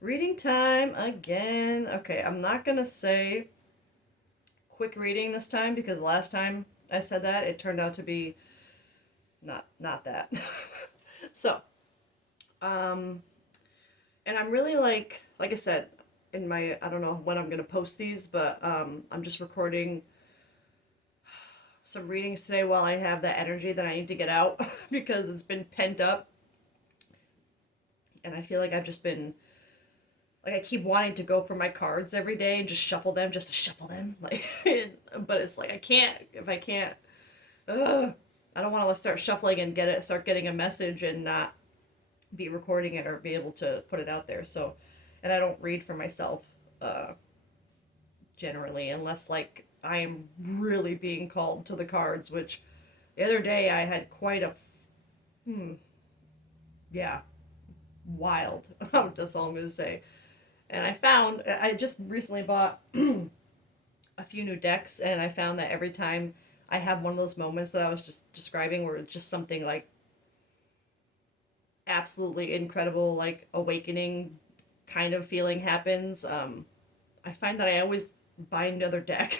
Reading time again. Okay, I'm not gonna say quick reading this time because last time I said that it turned out to be not that. So, um, and I'm really like I said in my I don't know when I'm gonna post these, but I'm just recording some readings today while I have that energy that I need to get out because it's been pent up, and I feel like I've just been like I keep wanting to go for my cards every day and just shuffle them just to shuffle them like but it's like I can't if I can't ugh, I don't want to start shuffling and get it start getting a message and not be recording it or be able to put it out there. So and I don't read for myself uh generally unless like I am really being called to the cards, which the other day I had quite a yeah, wild. That's all I'm going to say. And I found I just recently bought a few new decks, and I found that every time I have one of those moments that I was just describing, where it's just something like absolutely incredible, like awakening kind of feeling happens. I find that I always buy another deck.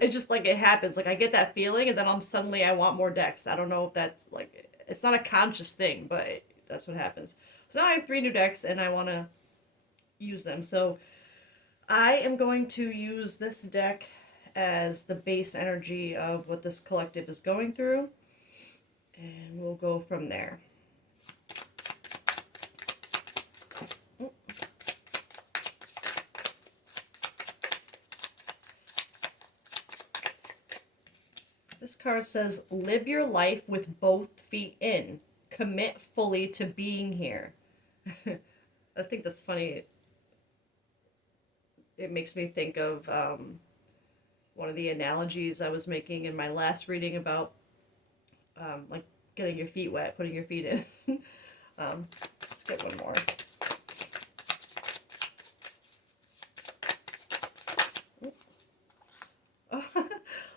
It's just like it happens. Like I get that feeling, and then I'm suddenly I want more decks. I don't know if that's like it's not a conscious thing, but that's what happens. So now I have three new decks, and I want to use them. So I am going to use this deck as the base energy of what this collective is going through, and we'll go from there. This card says, live your life with both feet in. Commit fully to being here. I think that's funny. It makes me think of one of the analogies I was making in my last reading about like getting your feet wet, putting your feet in. Let's get one more.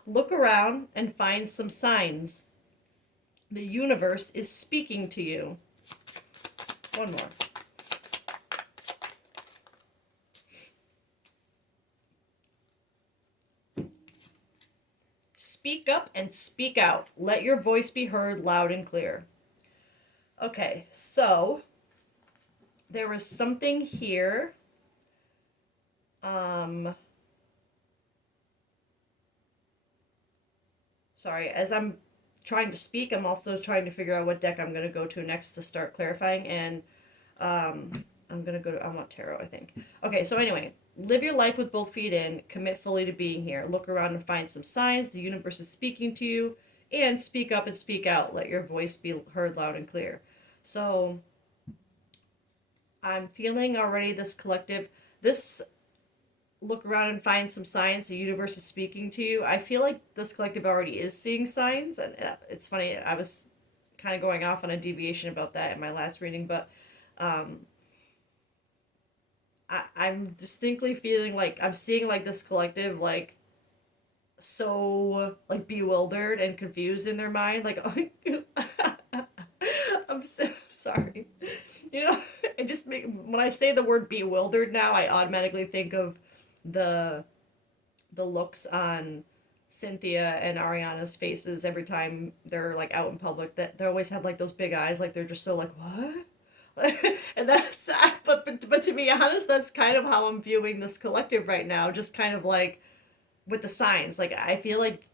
Look around and find some signs. The universe is speaking to you. One more. Speak up and speak out. Let your voice be heard loud and clear. Okay, so there was something here. Um, Sorry, as I'm trying to speak, I'm also trying to figure out what deck I'm going to go to next to start clarifying. And um, I'm going to go to, I want tarot, I think. Okay, so anyway, live your life with both feet in, commit fully to being here. Look around and find some signs. The universe is speaking to you. And speak up and speak out. Let your voice be heard loud and clear. So I'm feeling already this collective, this look around and find some signs the universe is speaking to you. I feel like this collective already is seeing signs, and it's funny. I was kind of going off on a deviation about that in my last reading, but um, I'm distinctly feeling like I'm seeing like this collective like so like bewildered and confused in their mind, like I'm so sorry. You know, it just make when I say the word bewildered now, I automatically think of the the looks on Cynthia and Ariana's faces every time they're like out in public, that they always have like those big eyes, like they're just so like what. And that's but to be honest, that's kind of how I'm viewing this collective right now, just kind of like with the signs, like I feel like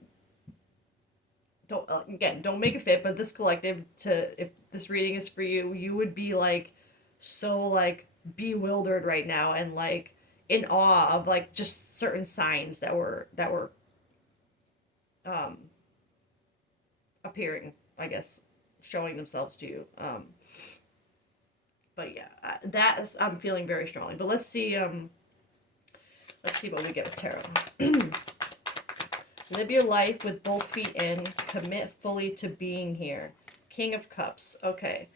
don't again don't make a fit, but this collective, to if this reading is for you, you would be like so like bewildered right now and like in awe of like just certain signs that were um appearing, I guess, showing themselves to you. But yeah, that is, I'm feeling very strongly. But let's see what we get with tarot. Live your life with both feet in. Commit fully to being here. King of Cups. Okay.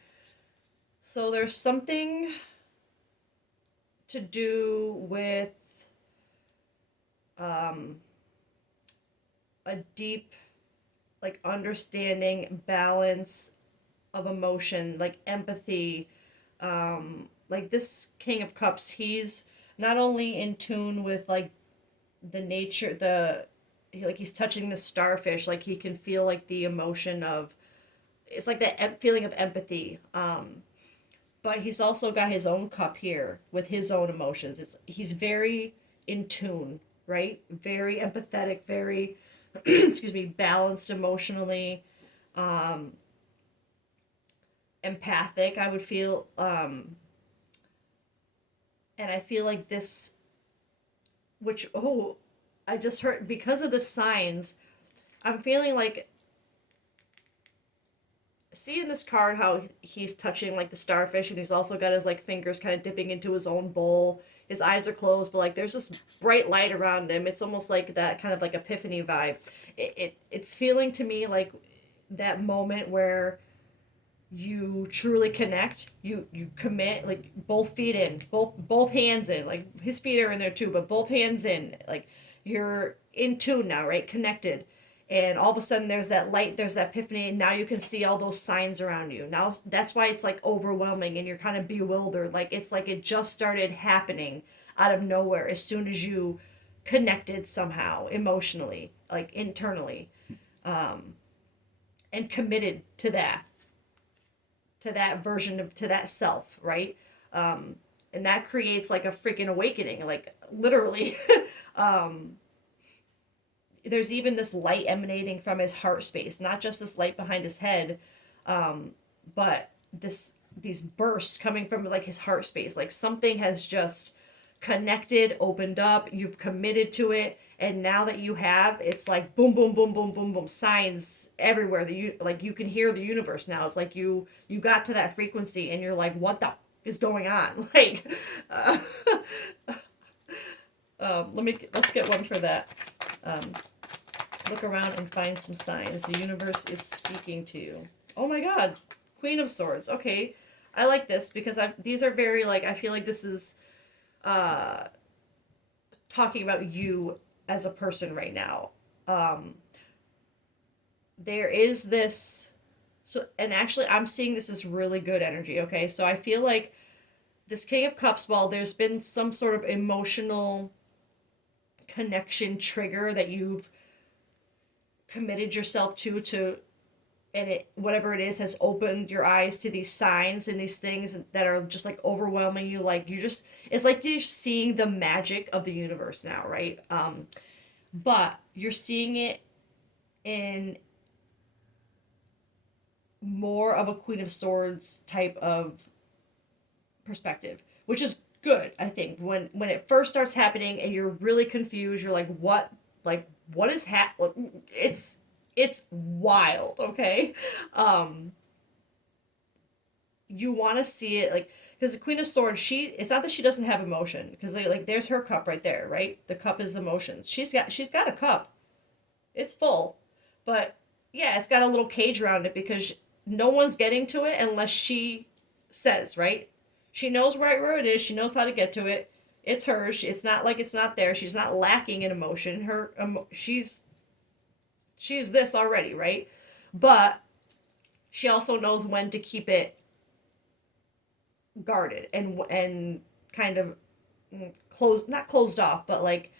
So there's something to do with um, a deep, like, understanding, balance of emotion, like empathy, like this King of Cups, he's not only in tune with like the nature, like he's touching the starfish, like he can feel like the emotion of, it's like that feeling of empathy. But he's also got his own cup here with his own emotions. He's very in tune, right? Very empathetic, very excuse me, balanced emotionally, empathic, I would feel. And I feel like this, which, oh, I just heard, because of the signs, I'm feeling like, see in this card how he's touching like the starfish, and he's also got his like fingers kind of dipping into his own bowl. His eyes are closed, but like there's this bright light around him. It's almost like that kind of like epiphany vibe. It's feeling to me like that moment where you truly connect, you commit, like both feet in, both hands in, like his feet are in there too, but both hands in, like you're in tune now, right? Connected. And all of a sudden there's that light, there's that epiphany, and now you can see all those signs around you. Now that's why it's like overwhelming and you're kind of bewildered. Like it's like it just started happening out of nowhere as soon as you connected somehow emotionally, like internally, and committed to that version of, to that self, right? And that creates like a freaking awakening, like literally. There's even this light emanating from his heart space, not just this light behind his head, but these bursts coming from like his heart space, like something has just connected, opened up, you've committed to it, and now that you have, it's like boom boom boom boom boom boom, signs everywhere that you like, you can hear the universe now. It's like you got to that frequency and you're like, what the is going on? Like let's get one for that. Look around and find some signs the universe is speaking to you. Oh my god, Queen of Swords. Okay, I like this because these are very like, I feel like this is talking about you as a person right now. There is this, so, and actually I'm seeing this as really good energy, okay? So I feel like this King of Cups, while there's been some sort of emotional connection trigger that you've committed yourself to, and it, whatever it is, has opened your eyes to these signs and these things that are just like overwhelming you, like you just, it's like you're seeing the magic of the universe now, right? But you're seeing it in more of a Queen of Swords type of perspective, which is good. I think when it first starts happening and you're really confused, you're like what is it's wild, okay? You want to see it, like, because the Queen of Swords, she, it's not that she doesn't have emotion, because like there's her cup right there, right? The cup is emotions. She's got a cup, it's full, but yeah, it's got a little cage around it because no one's getting to it unless she says, right? She knows right where it is, she knows how to get to it, it's hers. It's not like it's not there, she's not lacking in emotion. She's this already, right? But she also knows when to keep it guarded and kind of closed, not closed off, but like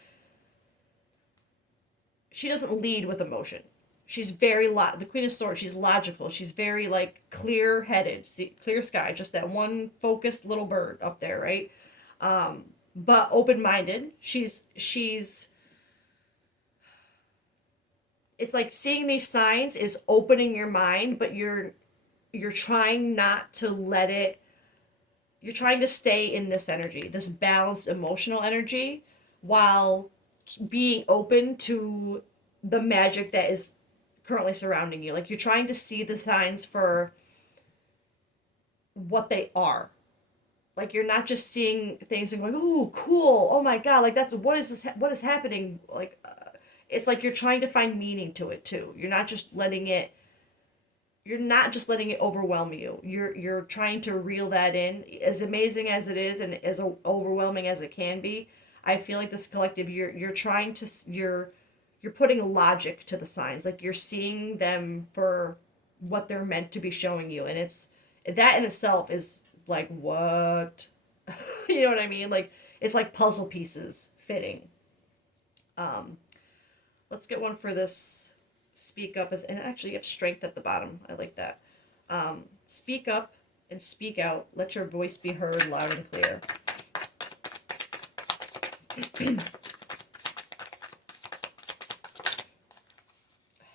she doesn't lead with emotion. She's very the Queen of Swords, she's logical, she's very like clear headed, see, clear sky, just that one focused little bird up there, right? But open minded. She's it's like seeing these signs is opening your mind, but you're trying not to let it, you're trying to stay in this energy, this balanced emotional energy, while being open to the magic that is currently surrounding you. Like you're trying to see the signs for what they are. Like you're not just seeing things and going, "Oh, cool. Oh my god, like that's, what is this, what is happening?" Like it's like you're trying to find meaning to it too. You're not just letting it overwhelm you. You're trying to reel that in. As amazing as it is and as overwhelming as it can be, I feel like this collective, you're trying to, you're putting logic to the signs. Like you're seeing them for what they're meant to be showing you, and it's, that in itself is like, what? You know what I mean? Like it's like puzzle pieces fitting. Um, let's get one for this. Speak up, and actually you have strength at the bottom. I like that. Speak up and speak out. Let your voice be heard loud and clear.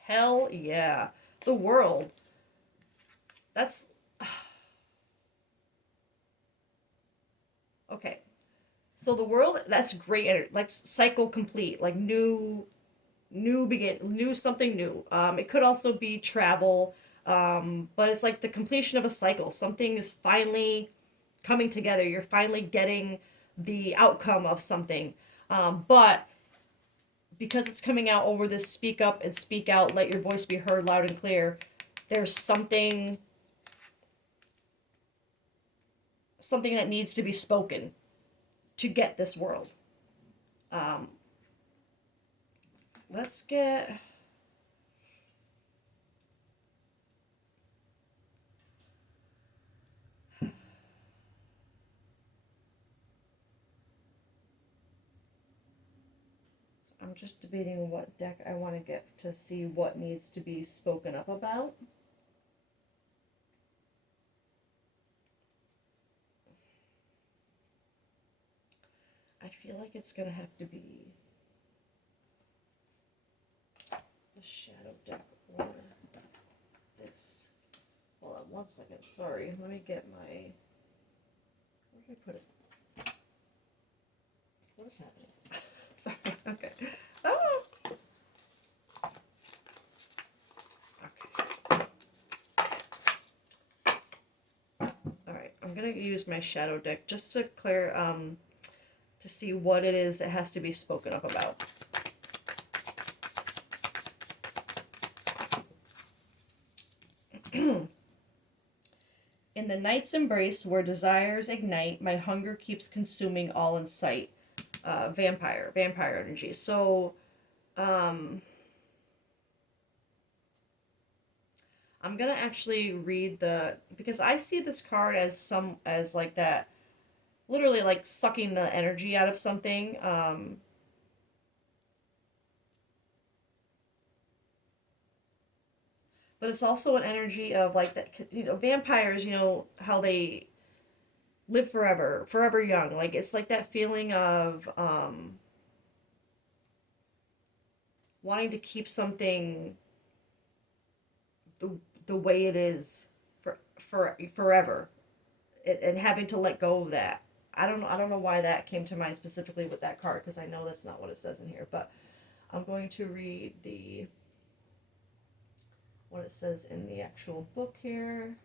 Hell yeah. The world. That's okay. So the world, that's great. Like cycle complete, like new something new. It could also be travel, but it's like the completion of a cycle. Something is finally coming together. You're finally getting the outcome of something. But because it's coming out over this speak up and speak out, let your voice be heard loud and clear, there's something that needs to be spoken to get this world. Um, let's get. I'm just debating what deck I want to get to see what needs to be spoken up about. I feel like it's gonna have to be the shadow deck or this. Hold on one second. Sorry, let me get my. Where did I put it? What is happening? Sorry. Okay. Oh. Okay. All right. I'm gonna use my shadow deck just to clear to see what it is that has to be spoken up about. In the night's embrace, where desires ignite, my hunger keeps consuming all in sight. Vampire energy. So, I'm gonna actually read because I see this card as like that, literally like sucking the energy out of something. But it's also an energy of like that. Vampires. How they live forever young. Like it's like that feeling of wanting to keep something the the way it is for forever, and having to let go of that. I don't know why that came to mind specifically with that card, because I know that's not what it says in here, but I'm going to read the what it says in the actual book here.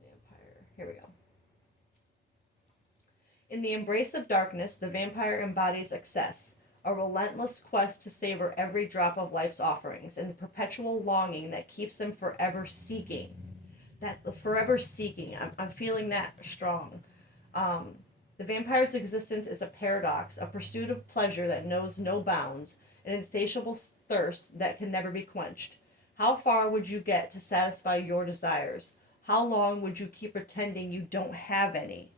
Vampire. Here we go. In the embrace of darkness, the vampire embodies excess, a relentless quest to savor every drop of life's offerings, and the perpetual longing that keeps them forever seeking. That forever seeking, I'm feeling that strong. The vampire's existence is a paradox, a pursuit of pleasure that knows no bounds, an insatiable thirst that can never be quenched. How far would you get to satisfy your desires? How long would you keep pretending you don't have any?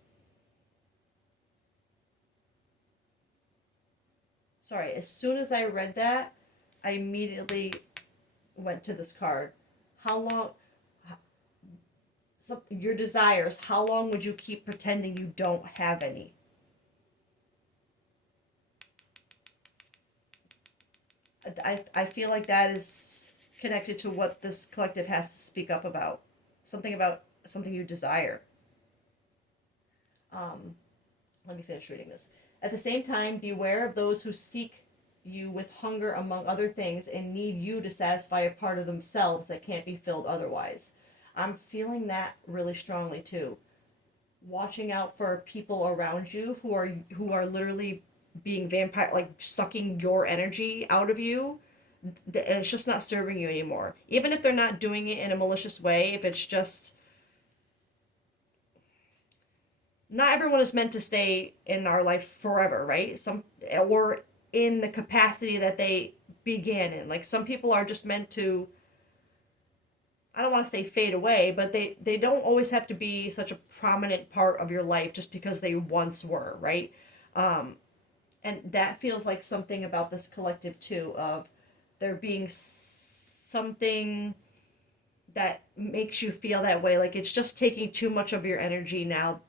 Sorry, as soon as I read that, I immediately went to this card. How long, your desires, how long would you keep pretending you don't have any? I feel like that is connected to what this collective has to speak up about. About something you desire. Um, Let me finish reading this. At the same time, beware of those who seek you with hunger among other things and need you to satisfy a part of themselves that can't be filled otherwise. I'm feeling that really strongly too. Watching out for people around you who are literally being vampire, like sucking your energy out of you, and it's just not serving you anymore. Even if they're not doing it in a malicious way, if it's just not everyone is meant to stay in our life forever, right? Some or in the capacity that they began in. Like some people are just meant to I don't want to say fade away, but they don't always have to be such a prominent part of your life just because they once were, right? And that feels like something about this collective too, of there being something that makes you feel that way, like it's just taking too much of your energy now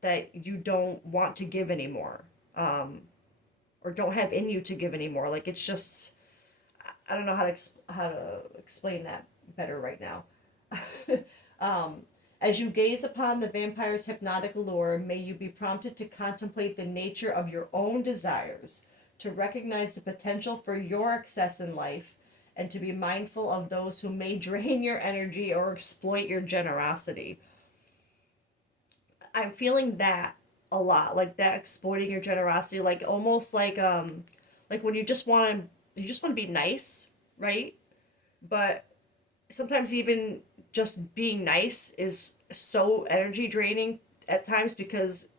that you don't want to give anymore, or don't have in you to give anymore. Like it's just, I don't know how to explain that better right now. As you gaze upon the vampire's hypnotic allure, may you be prompted to contemplate the nature of your own desires, to recognize the potential for your excess in life, and to be mindful of those who may drain your energy or exploit your generosity. I'm feeling that a lot, like that exploiting your generosity, like almost like when you just want to be nice, right? But sometimes even just being nice is so energy draining at times because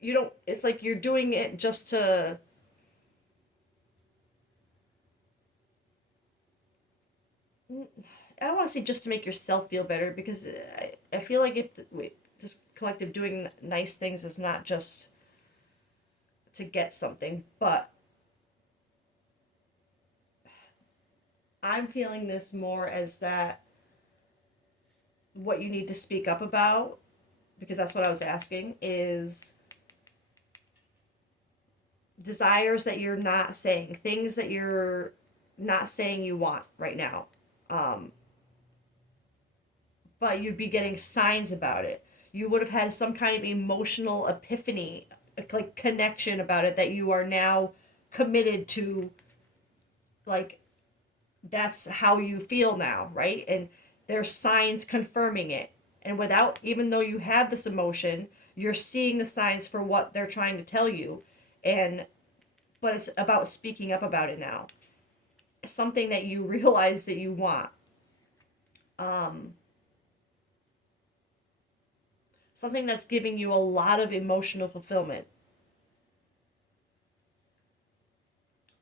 you don't, it's like you're doing it just to, I don't want to say just to make yourself feel better, because I feel like if this collective doing nice things is not just to get something, but I'm feeling this more as that what you need to speak up about, because that's what I was asking, is desires that you're not saying, things that you're not saying you want right now. Um, but you'd be getting signs about it. You would have had some kind of emotional epiphany, like connection about it, that you are now committed to, like, that's how you feel now, right? And there's signs confirming it. And without, even though you have this emotion, you're seeing the signs for what they're trying to tell you. And, but it's about speaking up about it now. Something that you realize that you want. Um, Something that's giving you a lot of emotional fulfillment.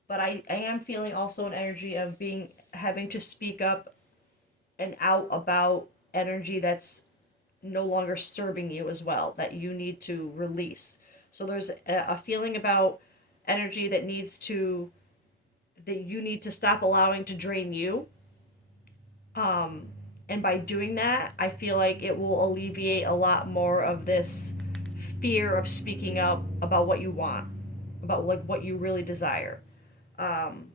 But I am feeling also an energy of being, having to speak up and out about energy that's no longer serving you as well, that you need to release. So there's a feeling about energy that needs to, that you need to stop allowing to drain you. Um, and by doing that, I feel like it will alleviate a lot more of this fear of speaking up about what you want, about like what you really desire. Um,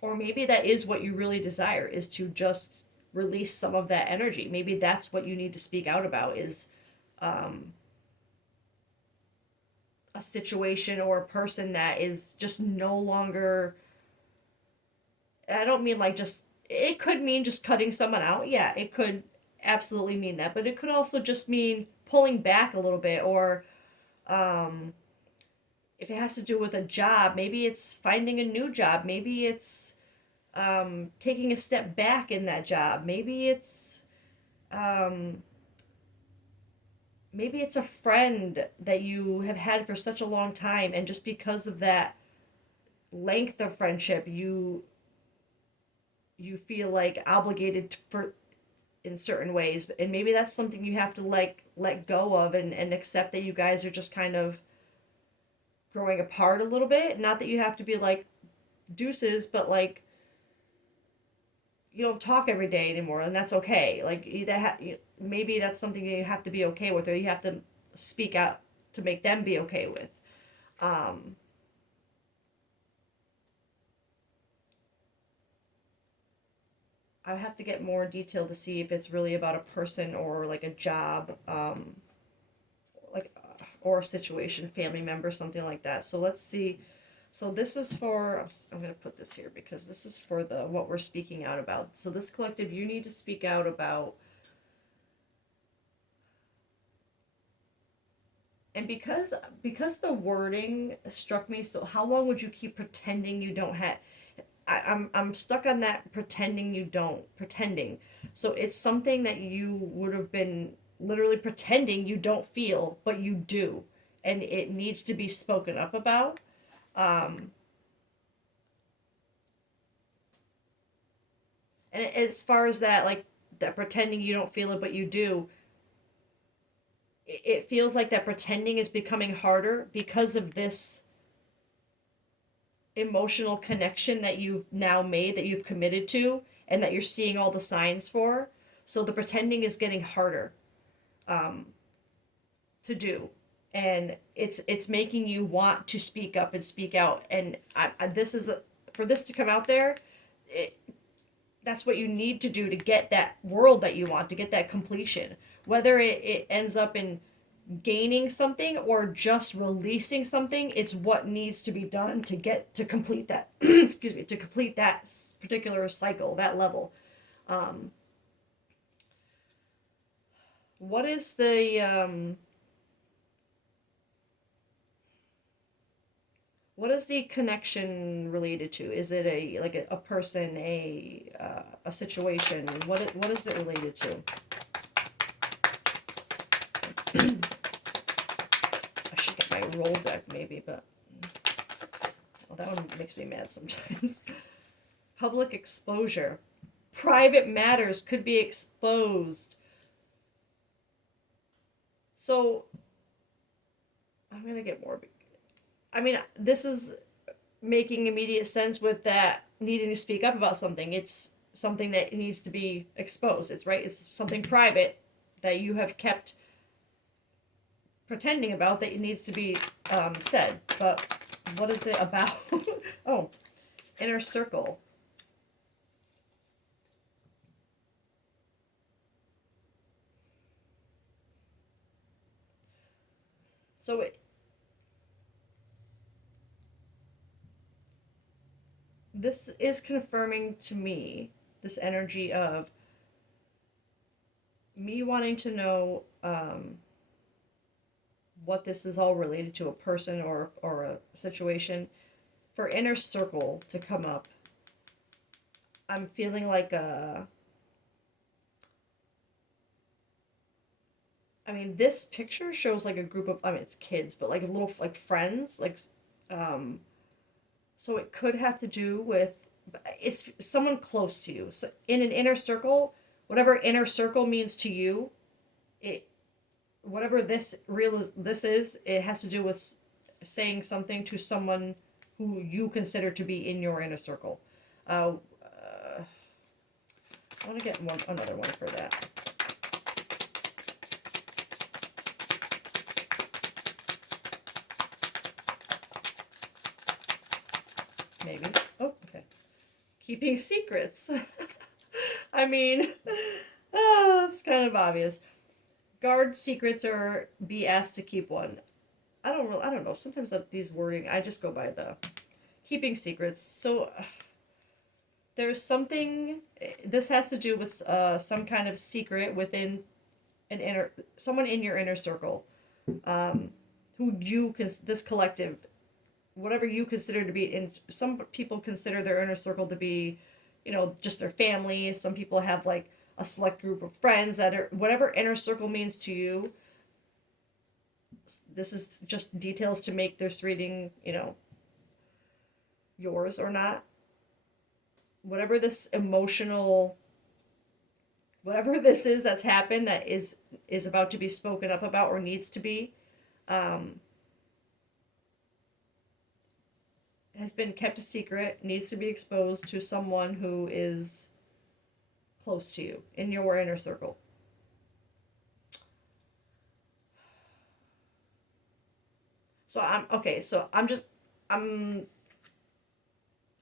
or maybe that is what you really desire, is to just release some of that energy. Maybe that's what you need to speak out about, is um, a situation or a person that is just no longer, I don't mean like just, it could mean just cutting someone out. Yeah, it could absolutely mean that, but it could also just mean pulling back a little bit, or um, if it has to do with a job, maybe it's finding a new job, maybe it's taking a step back in that job, um, maybe it's a friend that you have had for such a long time, and just because of that length of friendship, you feel like obligated for, in certain ways, and maybe that's something you have to like let go of, and accept that you guys are just kind of growing apart a little bit. Not that you have to be like deuces, but like you don't talk every day anymore, and that's okay. Like maybe that's something you have to be okay with, or you have to speak out to make them be okay with. um I would have to get more detail to see if it's really about a person or like a job, like or a situation, family member, something like that. So let's see. So this is for, I'm going to put this here because this is for the what we're speaking out about. So this collective, you need to speak out about, and because the wording struck me, so how long would you keep pretending you don't have, I'm stuck on that pretending you don't, pretending. So it's something that you would have been literally pretending you don't feel, but you do, and it needs to be spoken up about. Um, And as far as that, like that pretending you don't feel it but you do, it feels like that pretending is becoming harder because of this emotional connection that you've now made, that you've committed to, and that you're seeing all the signs for. So the pretending is getting harder to do, and it's making you want to speak up and speak out. And this is for this to come out there. That's what you need to do to get that world that you want, to get that completion. Whether it ends up in gaining something or just releasing something, it's what needs to be done to get to complete that excuse me, to complete that particular cycle, that level. What is the what is the connection related to? Is it a like a person, a situation? What is it related to? I should get my roll deck maybe, but well, that one makes me mad sometimes. Public exposure. Private matters could be exposed. So I'm gonna get more. I mean, this is making immediate sense with that needing to speak up about something. It's something that needs to be exposed. It's right. It's something private that you have kept pretending about that it needs to be said. But what is it about? Oh, inner circle. So this is confirming to me this energy of me wanting to know what this is all related to, a person or a situation. For inner circle to come up, I'm feeling like I mean, this picture shows like a group of, I mean, it's kids, but like a little, like friends, like, um, so it could have to do with, it's someone close to you. So in an inner circle, whatever inner circle means to you, it, whatever this is, it has to do with saying something to someone who you consider to be in your inner circle. Uh, I want to get another one for that. Maybe. Oh, okay. Keeping secrets. I mean, oh, it's kind of obvious. Guard secrets or be asked to keep one. I don't know. Sometimes that these wording, I just go by the keeping secrets. So there's something. This has to do with some kind of secret within an inner someone in your inner circle, who you can this collective, whatever you consider to be in. Some people consider their inner circle to be, just their family. Some people have like a select group of friends that are whatever inner circle means to you. This is just details to make this reading, yours or not. Whatever this emotional, whatever this is that's happened that is about to be spoken up about or needs to be, has been kept a secret, needs to be exposed to someone who is close to you in your inner circle. So I'm okay, so I'm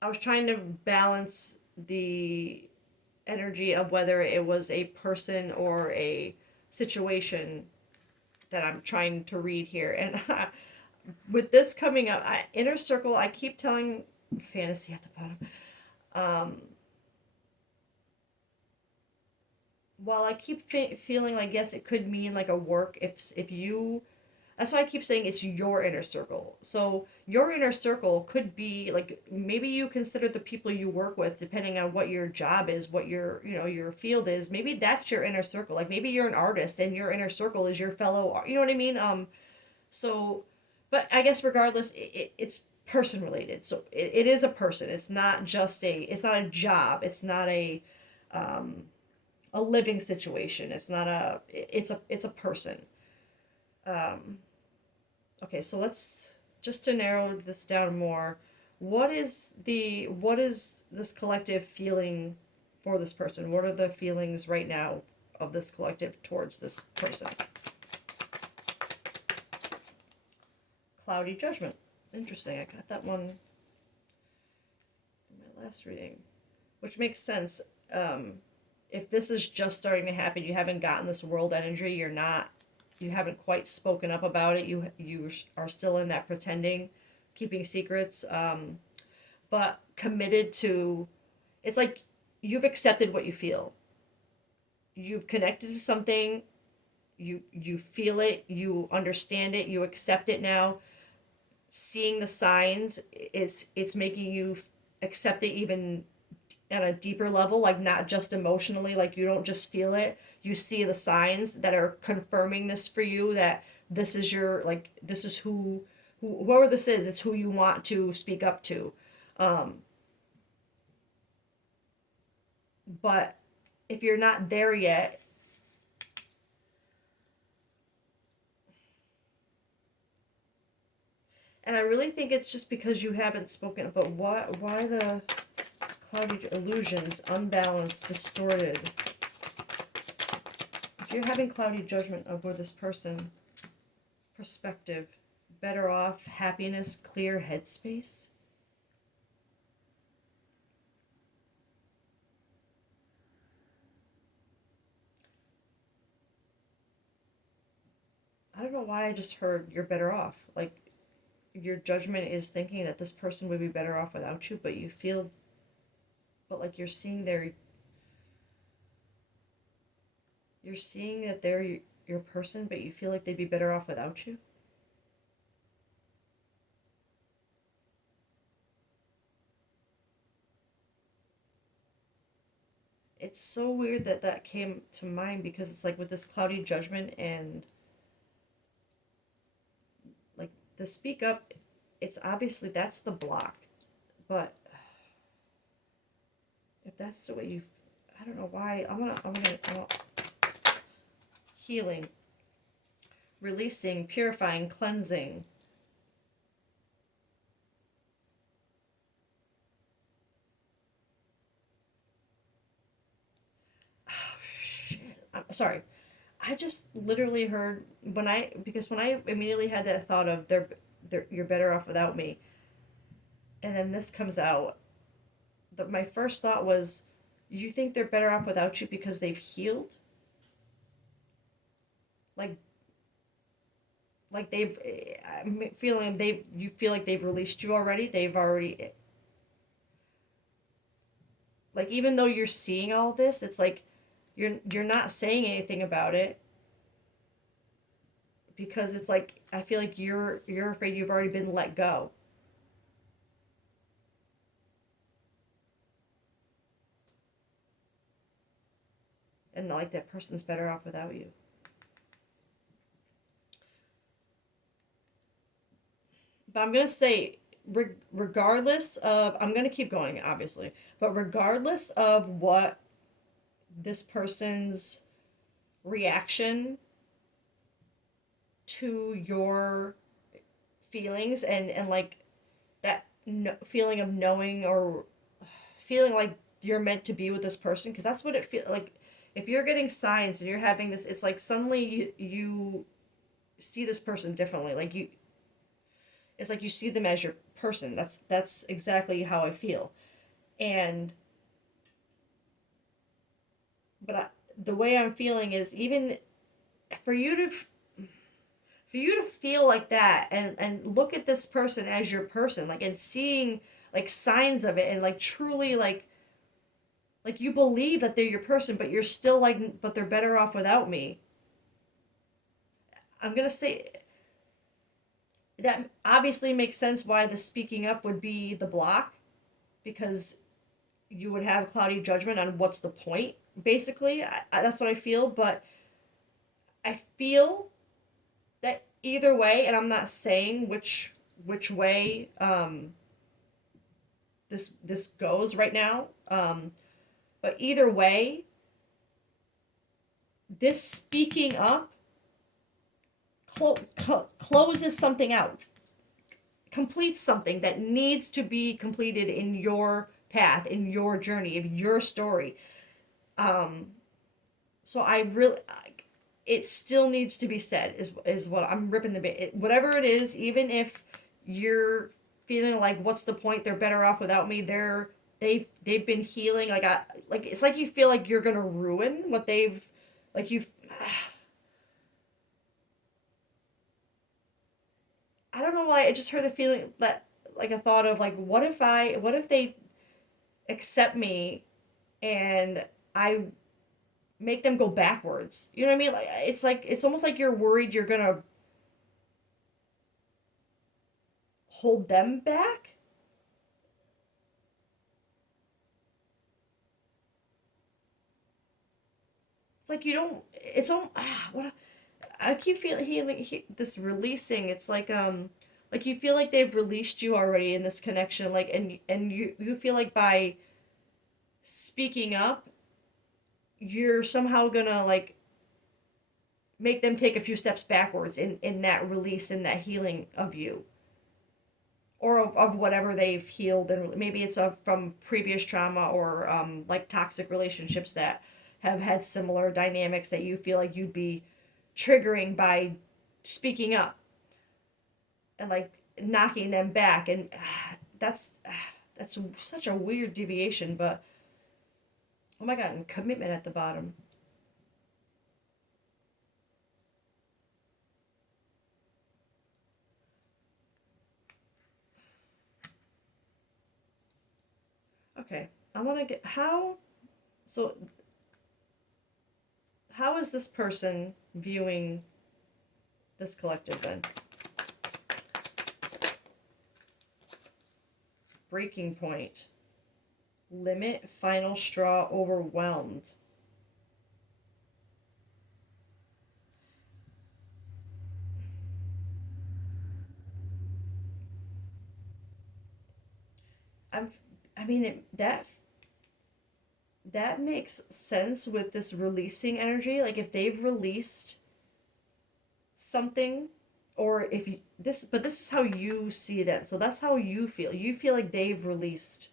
I was trying to balance the energy of whether it was a person or a situation that I'm trying to read here. And with this coming up, inner circle, I keep telling fantasy at the bottom. Um, while I keep feeling like yes, it could mean like a work if you. That's why I keep saying it's your inner circle. So your inner circle could be like maybe you consider the people you work with, depending on what your job is, what your field is. Maybe that's your inner circle. Like maybe you're an artist and your inner circle is your fellow. You know what I mean? So, but I guess regardless, it's person related. So it is a person. It's not just a. It's not a job. It's not a a living situation. It's not a, it's a person. Okay, so let's, just to narrow this down more, what is this collective feeling for this person? What are the feelings right now of this collective towards this person? Cloudy judgment. Interesting. I got that one in my last reading, which makes sense. If this is just starting to happen, you haven't gotten this world energy, you haven't quite spoken up about it, you are still in that pretending, keeping secrets, but committed to, it's like you've accepted what you feel. You've connected to something, you feel it, you understand it, you accept it now. Seeing the signs, it's making you accept it even at a deeper level, like not just emotionally, like you don't just feel it, you see the signs that are confirming this for you, that this is your, like, this is whoever this is, it's who you want to speak up to. But if you're not there yet, and I really think it's just because you haven't spoken, but why the cloudy illusions, unbalanced, distorted? If you're having cloudy judgment over this person, perspective, better off, happiness, clear headspace. I don't know why I just heard you're better off. Like, your judgment is thinking that this person would be better off without you, but you feel, but like you're seeing you're seeing that they're your person, but you feel like they'd be better off without you. It's so weird that that came to mind, because it's like with this cloudy judgment and like the speak up, it's obviously that's the block. But if that's the way you, I don't know why. I want healing, releasing, purifying, cleansing. Oh, shit. I'm sorry. I just literally heard because when I immediately had that thought of you're better off without me, and then this comes out. My first thought was, you think they're better off without you because they've healed? Like they've, I'm feeling you feel like they've released you already. They've already, like, even though you're seeing all this, it's like you're not saying anything about it, because it's like I feel like you're afraid you've already been let go. And like that person's better off without you. But I'm gonna say, regardless of, I'm gonna keep going, obviously, but regardless of what this person's reaction to your feelings, and like that feeling of knowing, or feeling like you're meant to be with this person, because that's what it feels like. If you're getting signs and you're having this, it's like suddenly you see this person differently. Like you, it's like you see them as your person. That's exactly how I feel. And the way I'm feeling is, even for you to feel like that, and look at this person as your person, like, and seeing like signs of it, and like truly like you believe that they're your person, but you're still like, but they're better off without me. I'm gonna say that obviously makes sense why the speaking up would be the block, because you would have cloudy judgment on what's the point, basically. That's what I feel. But I feel that either way, and I'm not saying which way this goes right now, But either way, this speaking up closes something out, completes something that needs to be completed in your path, in your journey, in your story. So I really, it still needs to be said. Is what I'm ripping the bit. Whatever it is, even if you're feeling like, what's the point? They're better off without me. They've been healing. Like it's like you feel like you're gonna ruin what they've, like you've. I don't know why. I just heard the feeling that, like, a thought of like, what if they accept me and I make them go backwards? You know what I mean? Like it's almost like you're worried you're gonna hold them back. It's like you don't. It's all. What I keep feeling this releasing. It's like you feel like they've released you already in this connection. Like and you feel like by speaking up, you're somehow gonna like make them take a few steps backwards in that release, in that healing of you, or of whatever they've healed. And maybe it's from previous trauma, or like toxic relationships that have had similar dynamics that you feel like you'd be triggering by speaking up and like knocking them back. And that's that's such a weird deviation. But oh my god, and commitment at the bottom. Okay, I want to get how. So how is this person viewing this collective then? Breaking point. Limit, final straw, overwhelmed. I'm I mean that makes sense with this releasing energy. Like if they've released something, or if you this but this is how you see them. So that's how you feel. You feel like they've released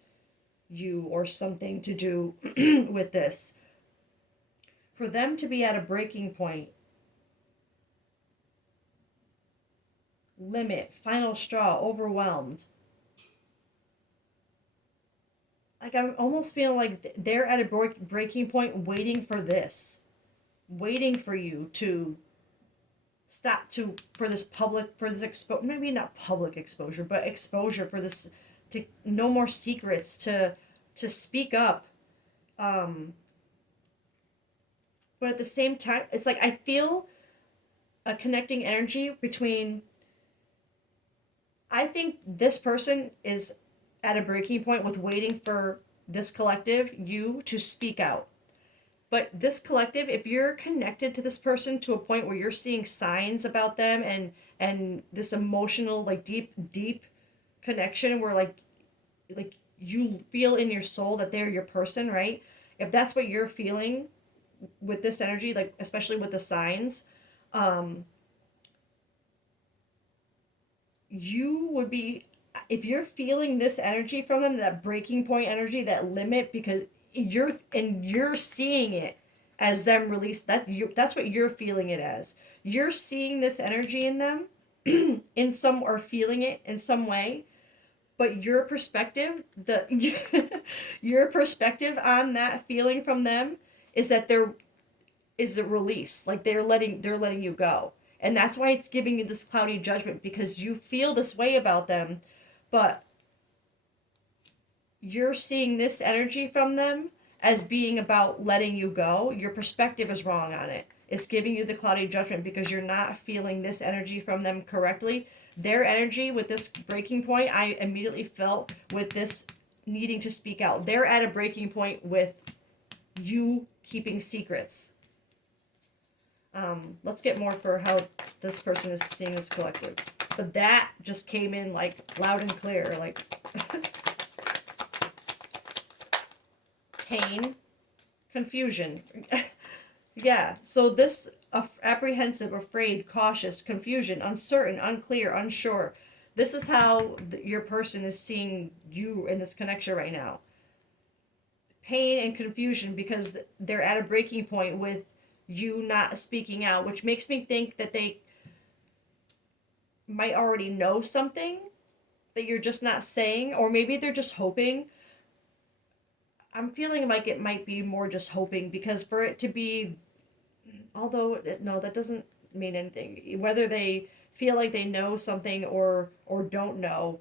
you or something to do with this. For them to be at a breaking point, limit, final straw, overwhelmed. Like I'm almost feeling like they're at a breaking point, waiting for this, waiting for you to stop, to for this public, for this maybe not public exposure, but exposure, for this, to no more secrets, to speak up. um but at the same time, it's like I feel a connecting energy between, I think this person is at a breaking point with waiting for this collective, you, to speak out. But this collective, if you're connected to this person to a point where you're seeing signs about them, and this emotional, like deep connection where like you feel in your soul that they're your person, right? If that's what you're feeling with this energy, like especially with the signs, um you would be, if you're feeling this energy from them, that breaking point energy, that limit, because you're seeing it as them release, that's what you're feeling it as. You're seeing this energy in them in some, or feeling it in some way. But your perspective, your perspective on that feeling from them, is that there is a release, like they're letting you go. And that's why it's giving you this cloudy judgment, because you feel this way about them, but you're seeing this energy from them as being about letting you go. Your perspective is wrong on it. It's giving you the cloudy judgment because you're not feeling this energy from them correctly. Their energy with this breaking point, I immediately felt with this needing to speak out. They're at a breaking point with you keeping secrets. Let's get more for how this person is seeing this collective. But that just came in like loud and clear, like pain, Confusion. Yeah, so this apprehensive, afraid, cautious, confusion, uncertain, unclear, unsure. This is how your person is seeing you in this connection right now. Pain and confusion because they're at a breaking point with you not speaking out, which makes me think that they might already know something that you're just not saying, or maybe they're just hoping. I'm feeling like it might be more just hoping because for it to be, although no, that doesn't mean anything. Whether they feel like they know something or don't know,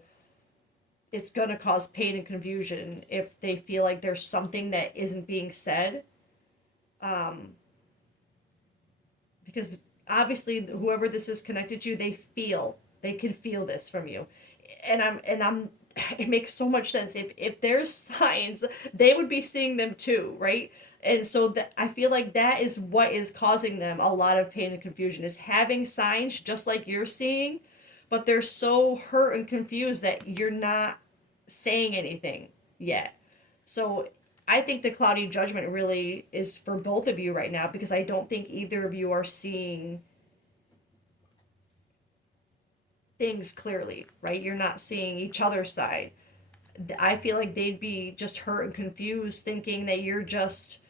it's gonna cause pain and confusion if they feel like there's something that isn't being said. Um, because obviously whoever this is connected to, they can feel this from you, and I'm it makes so much sense. If there's signs, they would be seeing them too, right? And so that I feel like that is what is causing them a lot of pain and confusion is having signs just like you're seeing, but they're so hurt and confused that you're not saying anything yet. So I think the cloudy judgment really is for both of you right now because I don't think either of you are seeing things clearly, right? You're not seeing each other's side. I feel like they'd be just hurt and confused thinking that you're just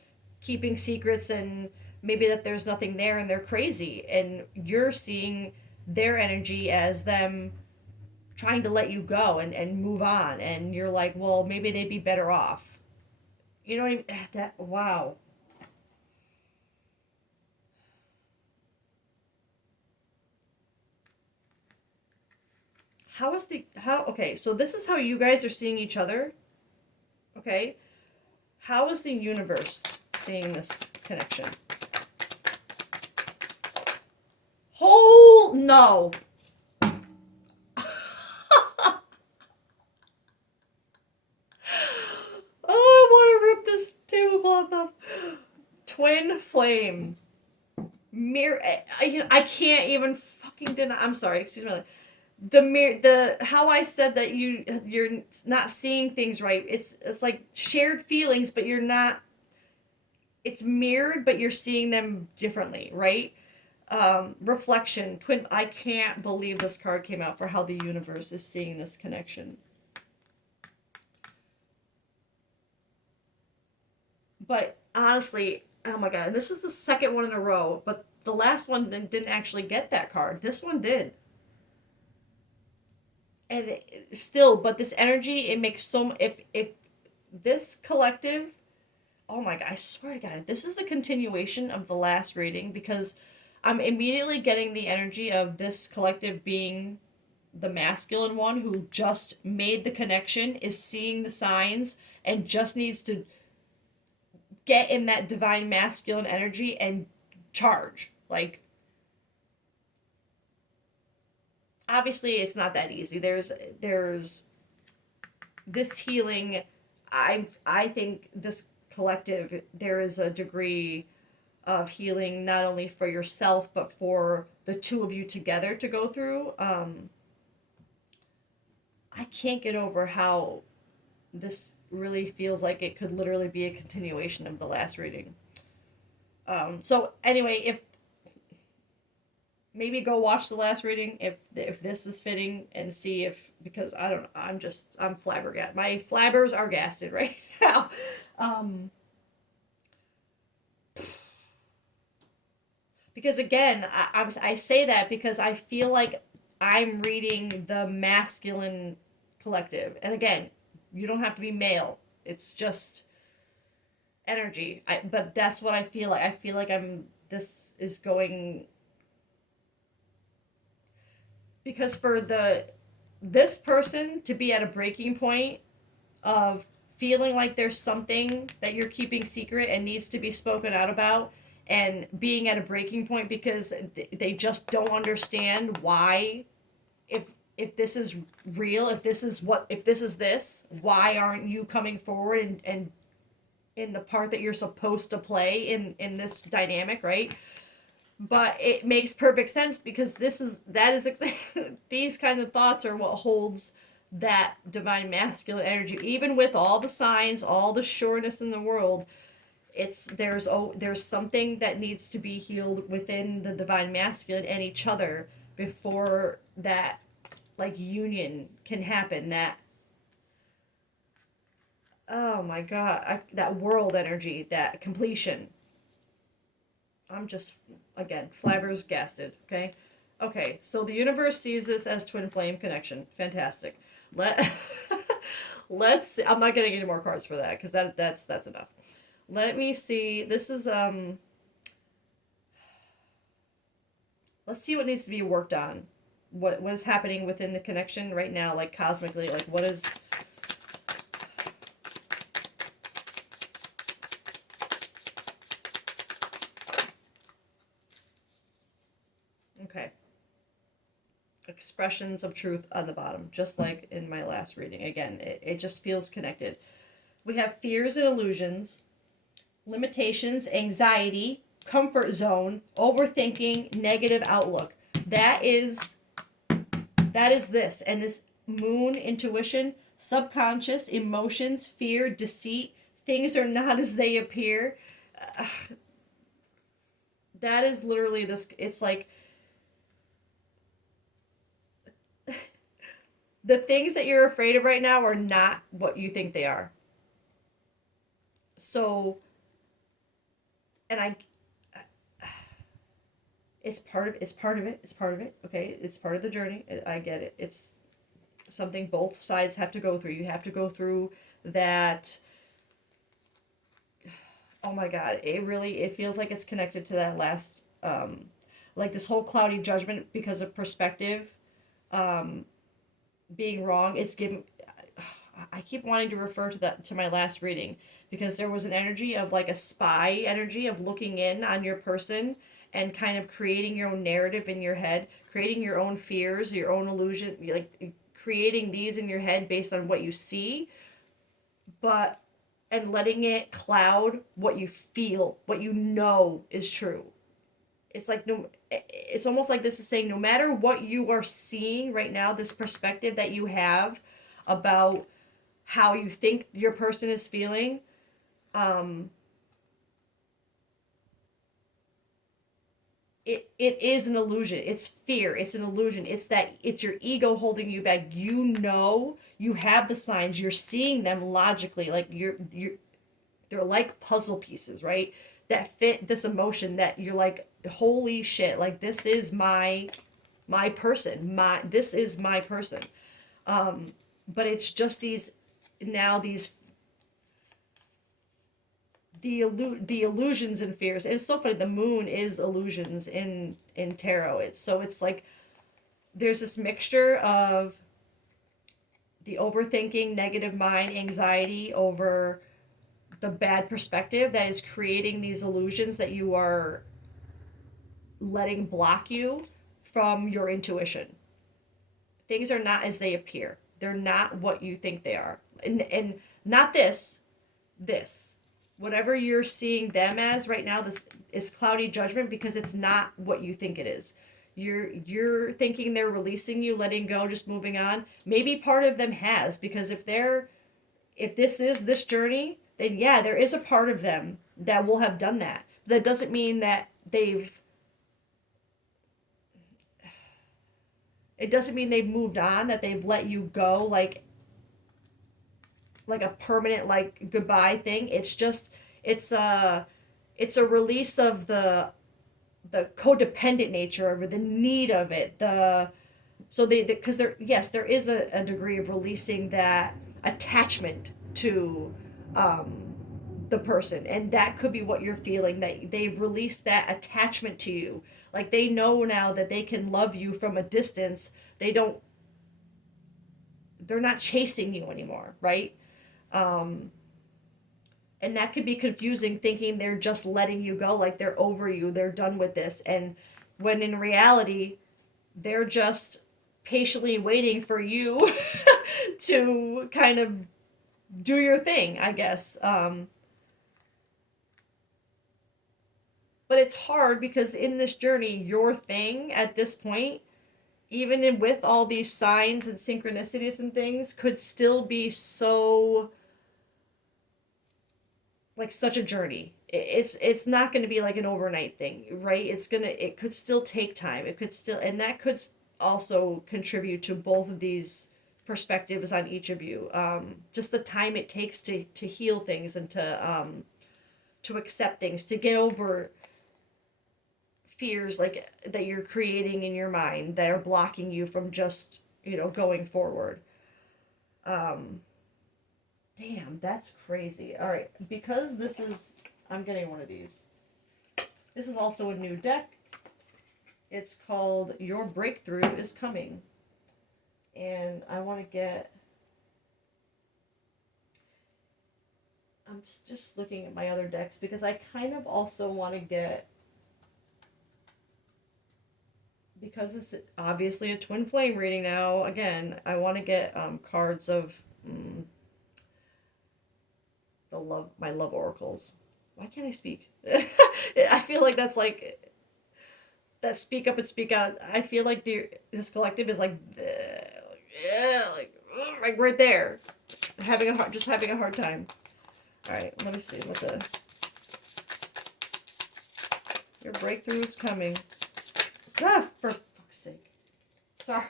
keeping secrets and maybe that there's nothing there and they're crazy and you're seeing their energy as them trying to let you go and move on and you're like, well, maybe they'd be better off. You know what I mean? That wow. How is the how okay, so this is how you guys are seeing each other. Okay. How is the universe seeing this connection? Whole no. Oh, I want to rip this tablecloth off. Twin flame. Mirror. I can't even fucking deny. I'm sorry. Excuse me. The mirror. The how I said that you're not seeing things right. It's like shared feelings, but you're not. It's mirrored, but you're seeing them differently, right? Reflection. Twin. I can't believe this card came out for how the universe is seeing this connection. But honestly, oh my god, and this is the second one in a row, but the last one didn't actually get that card. This one did. And still, but this energy, it makes so if this collective, oh my god, I swear to god, this is a continuation of the last reading because I'm immediately getting the energy of this collective being the masculine one who just made the connection, is seeing the signs, and just needs to get in that divine masculine energy and charge. Like, obviously, it's not that easy. There's this healing. I think this collective, there is a degree of healing not only for yourself but for the two of you together to go through. I can't get over how this really feels like it could literally be a continuation of the last reading. So anyway, if maybe go watch the last reading if this is fitting and see if because I don't know, I'm flabbergasted. My flabbers are gasted right now. Um, because again, I say that because I feel like I'm reading the masculine collective, and again, you don't have to be male. It's just energy. But that's what I feel like. I feel like I'm. This is going because for the this person to be at a breaking point of feeling like there's something that you're keeping secret and needs to be spoken out about and being at a breaking point because they just don't understand why if this is real, if this is this, why aren't you coming forward and in the part that you're supposed to play in this dynamic, right? But it makes perfect sense because these kind of thoughts are what holds that divine masculine energy, even with all the signs, all the sureness in the world. There's something that needs to be healed within the divine masculine and each other before that like union can happen. That, oh my god, that world energy, that completion. I'm just, again, flabbergasted. Okay, okay. So the universe sees this as twin flame connection. Fantastic. Let let's. I'm not getting any more cards for that because that's enough. Let me see. This is Let's see what needs to be worked on. What is happening within the connection right now, like cosmically, like what is. Okay. Expressions of truth on the bottom, just like in my last reading. Again, it just feels connected. We have fears and illusions, limitations, anxiety, comfort zone, overthinking, negative outlook. That is this. And this moon intuition, subconscious, emotions, fear, deceit, things are not as they appear. That is literally this. It's like the things that you're afraid of right now are not what you think they are. So, and I, it's part of it. Okay, it's part of the journey. I get it. It's something both sides have to go through. You have to go through that. Oh my god, it feels like it's connected to that last like this whole cloudy judgment because of perspective being wrong. It's given, I keep wanting to refer to that to my last reading because there was an energy of like a spy energy of looking in on your person and kind of creating your own narrative in your head, creating your own fears, your own illusion, like creating these in your head based on what you see, but and letting it cloud what you feel, what you know is true. It's like no, it's almost like this is saying no matter what you are seeing right now, this perspective that you have about how you think your person is feeling, it is an illusion. It's fear. It's an illusion. It's your ego holding you back. You know you have the signs. You're seeing them logically. Like you're they're like puzzle pieces, right? That fit this emotion that you're like, holy shit, like this is my person. This is my person. But it's just these now these the illusions and fears. And it's so funny. The moon is illusions in tarot. It's like there's this mixture of the overthinking, negative mind, anxiety over the bad perspective that is creating these illusions that you are letting block you from your intuition. Things are not as they appear. They're not what you think they are. And not this. Whatever you're seeing them as right now, this is cloudy judgment because it's not what you think it is. You're thinking they're releasing you, letting go, just moving on. Maybe part of them has, because if this is this journey, then yeah, there is a part of them that will have done that. That doesn't mean that it doesn't mean they've moved on, that they've let you go like a permanent like goodbye thing. It's just it's a release of the codependent nature of it, the need of it, so they because there, yes, there is a degree of releasing that attachment to the person, and that could be what you're feeling, that they've released that attachment to you, like they know now that they can love you from a distance. They're not chasing you anymore, right? And that could be confusing, thinking they're just letting you go, like they're over you, they're done with this, and when in reality they're just patiently waiting for you to kind of do your thing, I guess. But it's hard because in this journey, your thing at this point, with all these signs and synchronicities and things, could still be so like such a journey. it's not going to be like an overnight thing, right? It could still take time. It could still, and that could also contribute to both of these perspectives on each of you. Just the time it takes to heal things and to accept things, to get over fears like that you're creating in your mind that are blocking you from just, going forward. Damn, that's crazy. All right, because I'm getting one of these. This is also a new deck. It's called Your Breakthrough is Coming. And I want to I'm just looking at my other decks because I kind of also want to get, because it's obviously a twin flame reading now, again, I want to get cards of my love oracles. Why can't I speak? I feel like that's like that speak up and speak out. I feel like this collective is like, yeah, like right there, just having a hard time. All right, let me see what your breakthrough is coming. Ah, for fuck's sake. Sorry.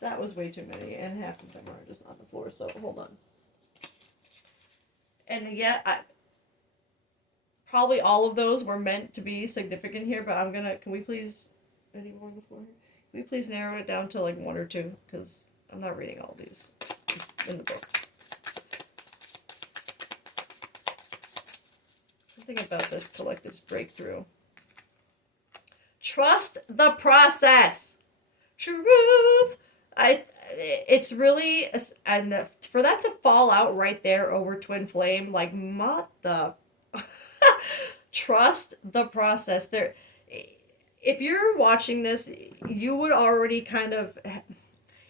That was way too many, and half of them are just on the floor, so hold on. And yeah, probably all of those were meant to be significant here, but can we please, any more on the floor here? Can we please narrow it down to like one or two? Because I'm not reading all these in the book. Something about this collective's breakthrough. Trust the process. Truth. It's really, and for that to fall out right there over twin flame, like what the trust the process. There, if you're watching this, you would already kind of,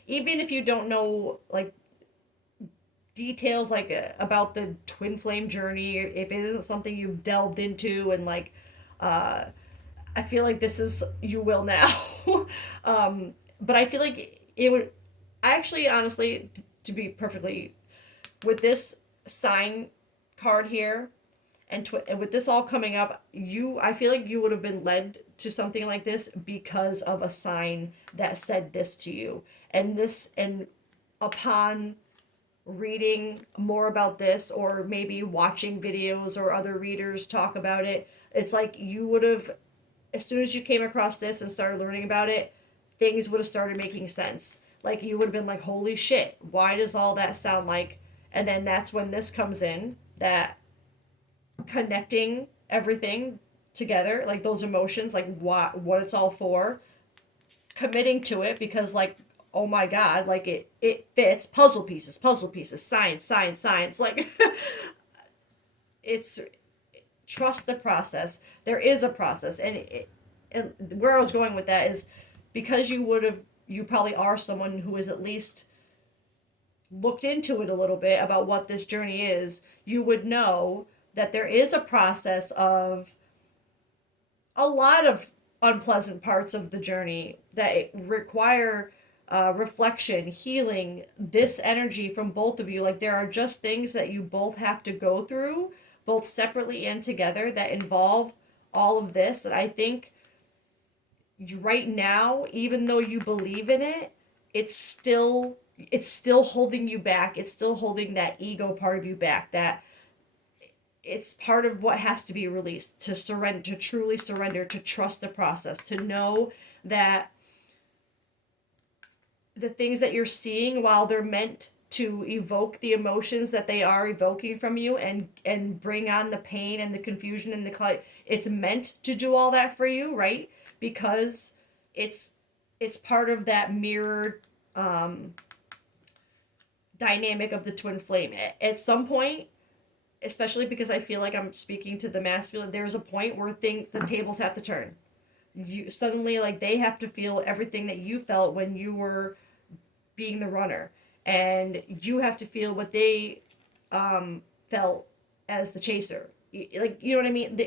even if you don't know like details like about the twin flame journey, if it isn't something you've delved into and like I feel like you will now. But I feel like it would, I actually, honestly, to be perfectly, with this sign card here, and with this all coming up, I feel like you would have been led to something like this because of a sign that said this to you. And upon reading more about this, or maybe watching videos or other readers talk about it, it's like you would have, as soon as you came across this and started learning about it, things would have started making sense. Like you would have been like, holy shit, why does all that sound like? And then that's when this comes in, that connecting everything together, like those emotions, like what it's all for, committing to it because like, oh my god, like it fits, puzzle pieces, science, like it's, trust the process. There is a process, and where I was going with that is because you probably are someone who has at least looked into it a little bit about what this journey is. You would know that there is a process of a lot of unpleasant parts of the journey that require reflection, healing, this energy from both of you. Like there are just things that you both have to go through, both separately and together, that involve all of this. And I think right now, even though you believe in it, it's still holding you back. It's still holding that ego part of you back. That it's part of what has to be released, to surrender, to truly surrender, to trust the process, to know that the things that you're seeing, while they're meant to evoke the emotions that they are evoking from you and bring on the pain and the confusion and it's meant to do all that for you, right? Because it's part of that mirrored dynamic of the twin flame. At some point, especially because I feel like I'm speaking to the masculine, there's a point where the tables have to turn. You suddenly, like, they have to feel everything that you felt when you were being the runner, and you have to feel what they felt as the chaser. Like, you know what I mean?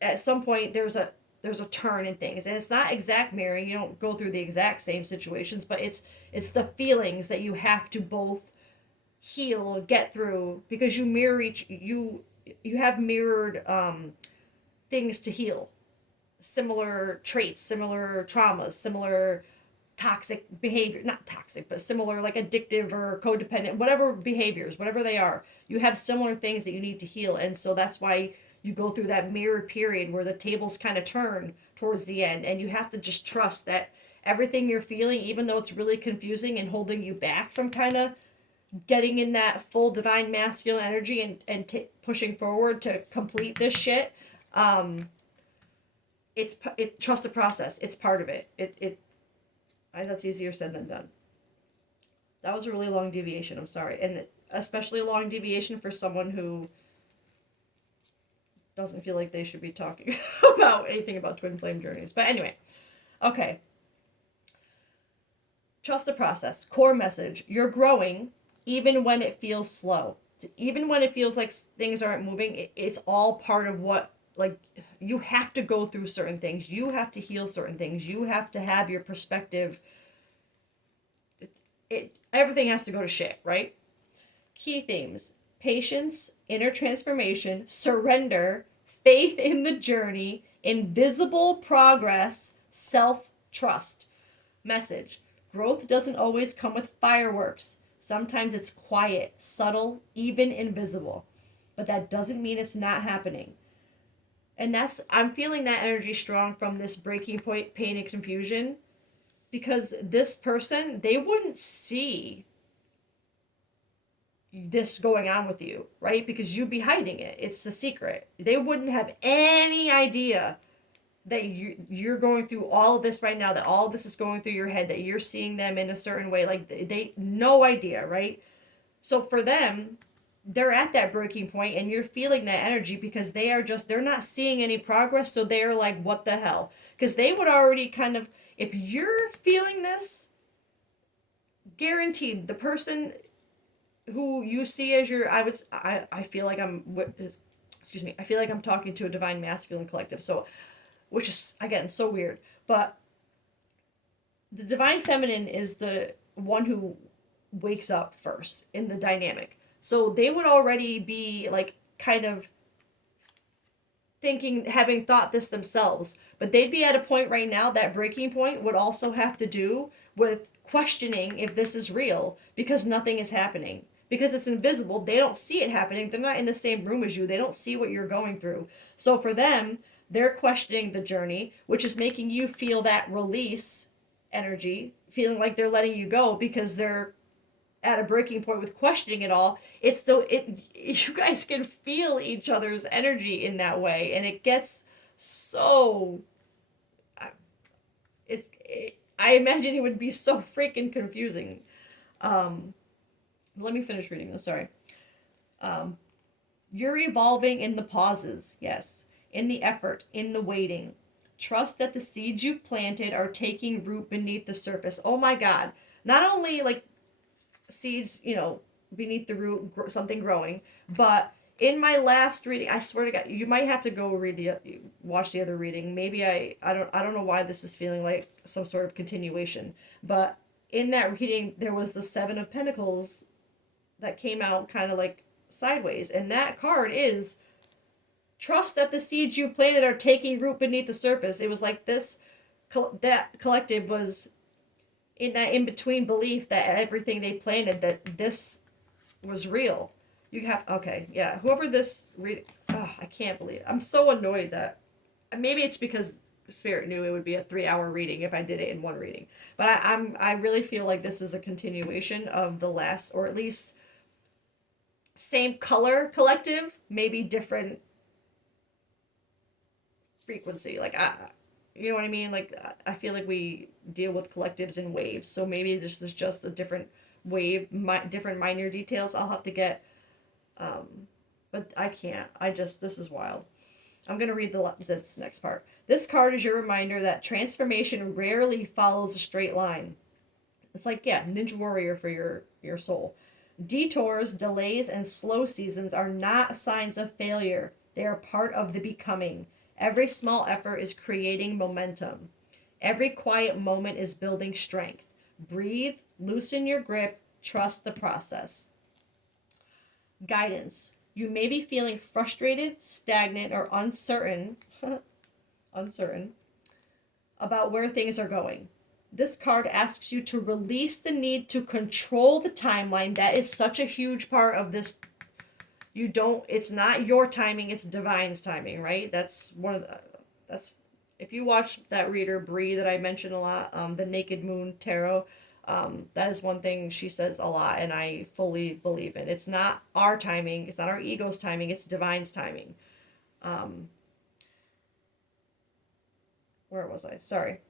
At some point there's a turn in things, and it's not exact mirroring. You don't go through the exact same situations, but it's the feelings that you have to both heal, get through, because you you have mirrored things to heal, similar traits, similar traumas, similar toxic behavior, not toxic, but similar like addictive or codependent, whatever behaviors, whatever they are, you have similar things that you need to heal. And so that's why you go through that mirrored period where the tables kind of turn towards the end, and you have to just trust that everything you're feeling, even though it's really confusing and holding you back from kind of getting in that full divine masculine energy and pushing forward to complete this shit, trust the process. It's part of it. That's easier said than done. That was a really long deviation. I'm sorry, and especially a long deviation for someone who doesn't feel like they should be talking about anything about twin flame journeys. But anyway, okay. Trust the process. Core message. You're growing even when it feels slow. Even when it feels like things aren't moving, it's all part of what, like, you have to go through certain things. You have to heal certain things. You have to have your perspective. Everything has to go to shit, right? Key themes: patience, inner transformation, surrender, faith in the journey, invisible progress, self-trust. Message: growth doesn't always come with fireworks. Sometimes it's quiet, subtle, even invisible. But that doesn't mean it's not happening. And I'm feeling that energy strong from this breaking point, pain, and confusion. Because this person, they wouldn't see this going on with you, right? Because you'd be hiding it. It's a secret. They wouldn't have any idea that you're going through all of this right now, that all of this is going through your head, that you're seeing them in a certain way. Like, they no idea, right? So for them, they're at that breaking point, and you're feeling that energy because they're not seeing any progress. So they're like, what the hell? Because they would already kind of, if you're feeling this, guaranteed the person who you see as I feel like excuse me, I feel like I'm talking to a divine masculine collective. So, which is, again, so weird. But the divine feminine is the one who wakes up first in the dynamic. So they would already be like kind of thinking, having thought this themselves, but they'd be at a point right now, that breaking point would also have to do with questioning if this is real, because nothing is happening. Because it's invisible, they don't see it happening. They're not in the same room as you. They don't see what you're going through. So for them, they're questioning the journey, which is making you feel that release energy, feeling like they're letting you go because they're at a breaking point with questioning it all. It's so you guys can feel each other's energy in that way, and it gets so I imagine it would be so freaking confusing. Let me finish reading this, sorry. You're evolving in the pauses, yes, in the effort, in the waiting. Trust that the seeds you planted are taking root beneath the surface. Oh my God. Not only like seeds, beneath the root, something growing, but in my last reading, I swear to God, you might have to go watch the other reading. Maybe I don't know why this is feeling like some sort of continuation, but in that reading, there was the Seven of Pentacles that came out kind of like sideways, and that card is trust that the seeds you planted are taking root beneath the surface. It was like that collective was in that in-between belief that everything they planted, that this was real. Okay, yeah, whoever this I can't believe it. I'm so annoyed that, maybe it's because Spirit knew it would be a 3-hour reading if I did it in one reading, but I really feel like this is a continuation of the last, or at least same color collective, maybe different frequency. Like, you know what I mean? Like, I feel like we deal with collectives in waves, so maybe this is just a different wave, different minor details. I'll have to get, but I can't. This is wild. I'm going to read this next part. This card is your reminder that transformation rarely follows a straight line. It's like, yeah, Ninja Warrior for your soul. Detours, delays, and slow seasons are not signs of failure. They are part of the becoming. Every small effort is creating momentum. Every quiet moment is building strength. Breathe, loosen your grip, trust the process. Guidance. You may be feeling frustrated, stagnant, or uncertain about where things are going. This card asks you to release the need to control the timeline. That is such a huge part of this. You don't, it's not your timing, it's divine's timing, right? That's one of the, that's, if you watch that reader, Bree, that I mentioned a lot, the Naked Moon Tarot, that is one thing she says a lot, and I fully believe in. It's not our timing, it's not our ego's timing, it's divine's timing. Where was I? Sorry.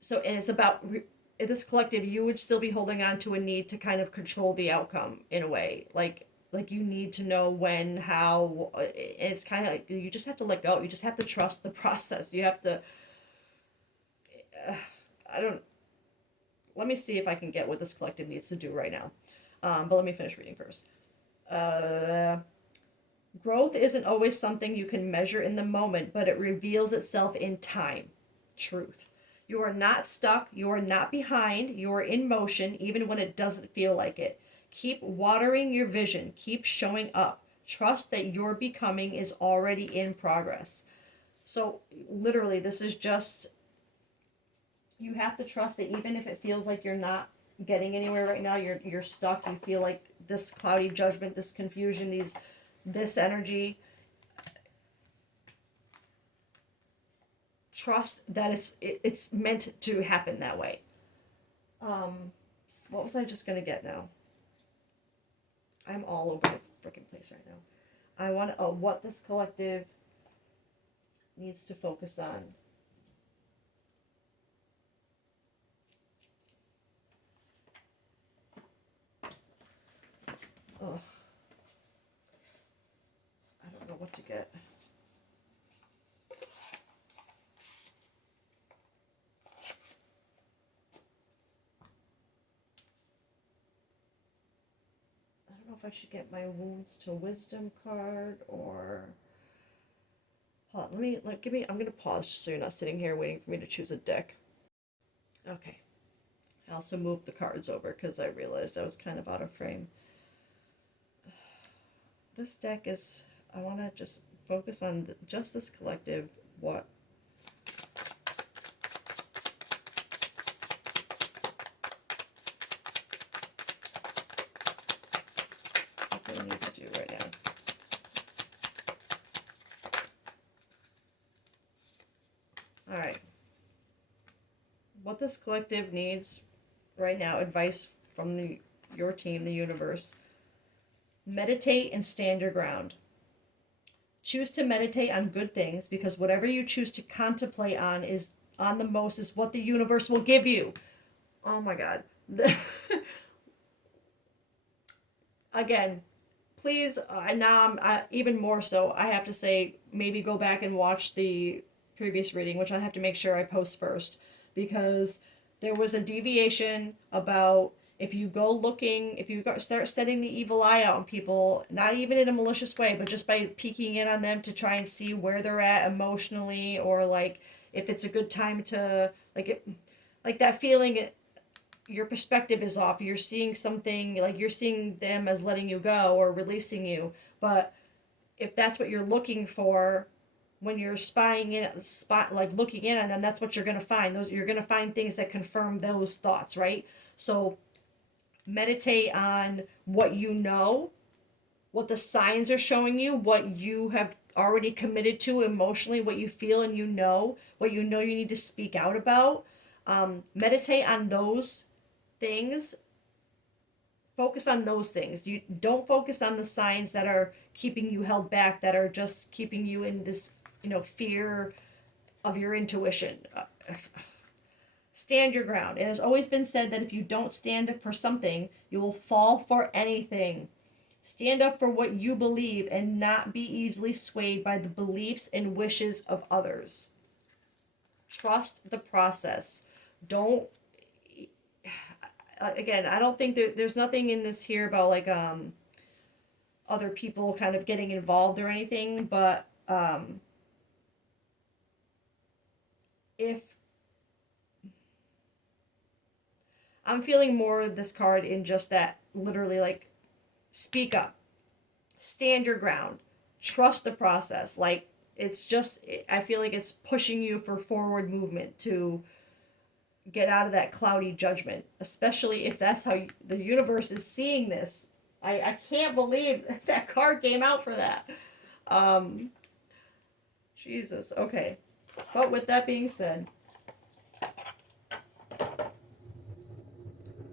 So, and it's about in this collective, you would still be holding on to a need to kind of control the outcome in a way, like you need to know when, how. It's kind of like you just have to let go. You just have to trust the process. You have to. I don't. Let me see if I can get what this collective needs to do right now. But let me finish reading first. Uh, Growth isn't always something you can measure in the moment, but it reveals itself in time. Truth. You are not stuck. You are not behind. You are in motion, even when it doesn't feel like it. Keep watering your vision. Keep showing up. Trust that your becoming is already in progress. So, literally, this is just, you have to trust that even if it feels like you're not getting anywhere right now, you're stuck, you feel like this cloudy judgment, this confusion, this energy, trust that it's meant to happen that way. What was I just gonna get now? I'm all over the freaking place right now. I want what this collective needs to focus on. Ugh. I don't know what to get. I don't know if I should get my wounds to wisdom card or. Hold on, give me. I'm gonna pause just so you're not sitting here waiting for me to choose a deck. Okay. I also moved the cards over because I realized I was kind of out of frame. This deck is. I want to just focus on just this collective. What do I need to do right now? All right. What this collective needs right now, advice from your team, the universe. Meditate and stand your ground. Choose to meditate on good things because whatever you choose to contemplate on the most is what the universe will give you. Oh my god. Again, please, now even more so, I have to say, maybe go back and watch the previous reading, which I have to make sure I post first, because there was a deviation about if you start setting the evil eye out on people, not even in a malicious way, but just by peeking in on them to try and see where they're at emotionally, or like if it's a good time to, like that feeling, your perspective is off. You're seeing something, like you're seeing them as letting you go or releasing you. But if that's what you're looking for when you're spying in at the spot, like looking in on them, that's what you're gonna find. You're gonna find things that confirm those thoughts, right? So meditate on what you know, what the signs are showing you, what you have already committed to emotionally, what you feel and what you know you need to speak out about. Meditate on those things. Focus on those things. You don't focus on the signs that are keeping you held back, that are just keeping you in this, fear of your intuition. Stand your ground. It has always been said that if you don't stand up for something, you will fall for anything. Stand up for what you believe and not be easily swayed by the beliefs and wishes of others. Trust the process. Don't, again, I don't think there's nothing in this here about like other people kind of getting involved or anything, but if I'm feeling more of this card in just that, literally, like, speak up. stand your ground, trust the process. Like, it's just, I feel like it's pushing you for forward movement to get out of that cloudy judgment, especially if that's how the universe is seeing this. I can't believe that card came out for that. Um, Jesus. Okay. But with that being said,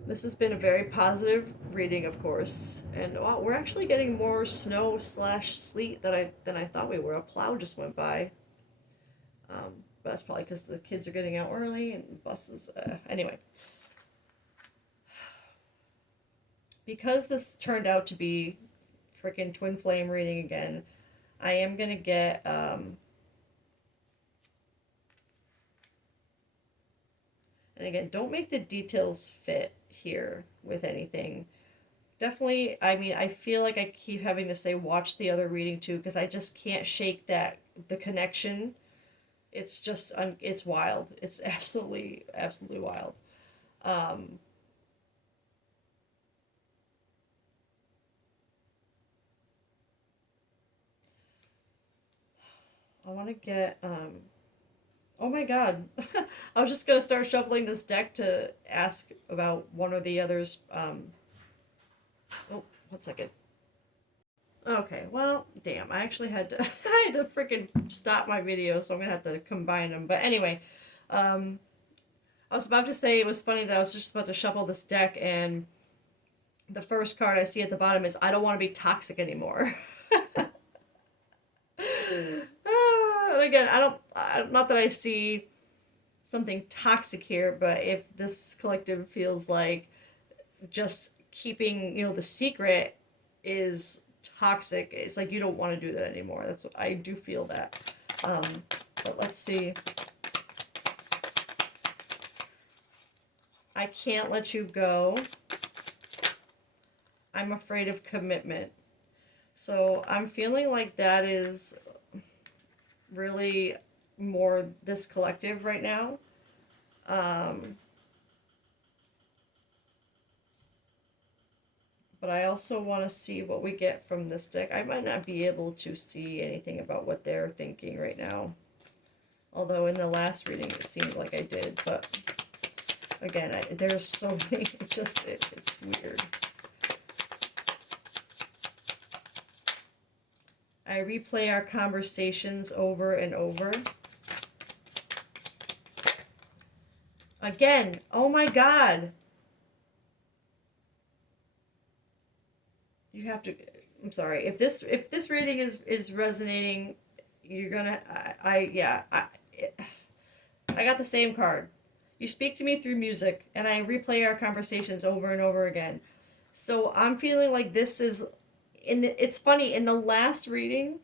this has been a very positive reading, of course, and wow, we're actually getting more snow slash sleet than I thought we were. A plow just went by, but that's probably because the kids are getting out early and buses. Anyway, because this turned out to be freaking twin flame reading again, I am gonna get and again, don't make the details fit here with anything. Definitely, I mean, I feel like I keep having to say watch the other reading too because I just can't shake that the connection. It's just it's wild. It's absolutely wild. Um, I want to get oh my god. I was just going to start shuffling this deck to ask about one or the others oh, 1 second. Okay, well, damn. I actually had to I had to freaking stop my video, so I'm gonna have to combine them. But anyway, um, I was about to say it was funny that I was just about to shuffle this deck, and the first card I see at the bottom is I don't want to be toxic anymore. And again, not that I see something toxic here, but if this collective feels like just keeping, the secret is toxic, it's like you don't want to do that anymore. That's what I do feel that. Um, but let's see. I can't let you go. I'm afraid of commitment. So I'm feeling like that is really more this collective right now. But I also want to see what we get from this deck. I might not be able to see anything about what they're thinking right now. Although in the last reading it seemed like I did. But again, there's so many. It's weird. I replay our conversations over and over. Again, oh my god. You have to, I'm sorry. If this reading is resonating, you're gonna I got the same card. You speak to me through music and I replay our conversations over and over again. So I'm feeling like this is it's funny in the last reading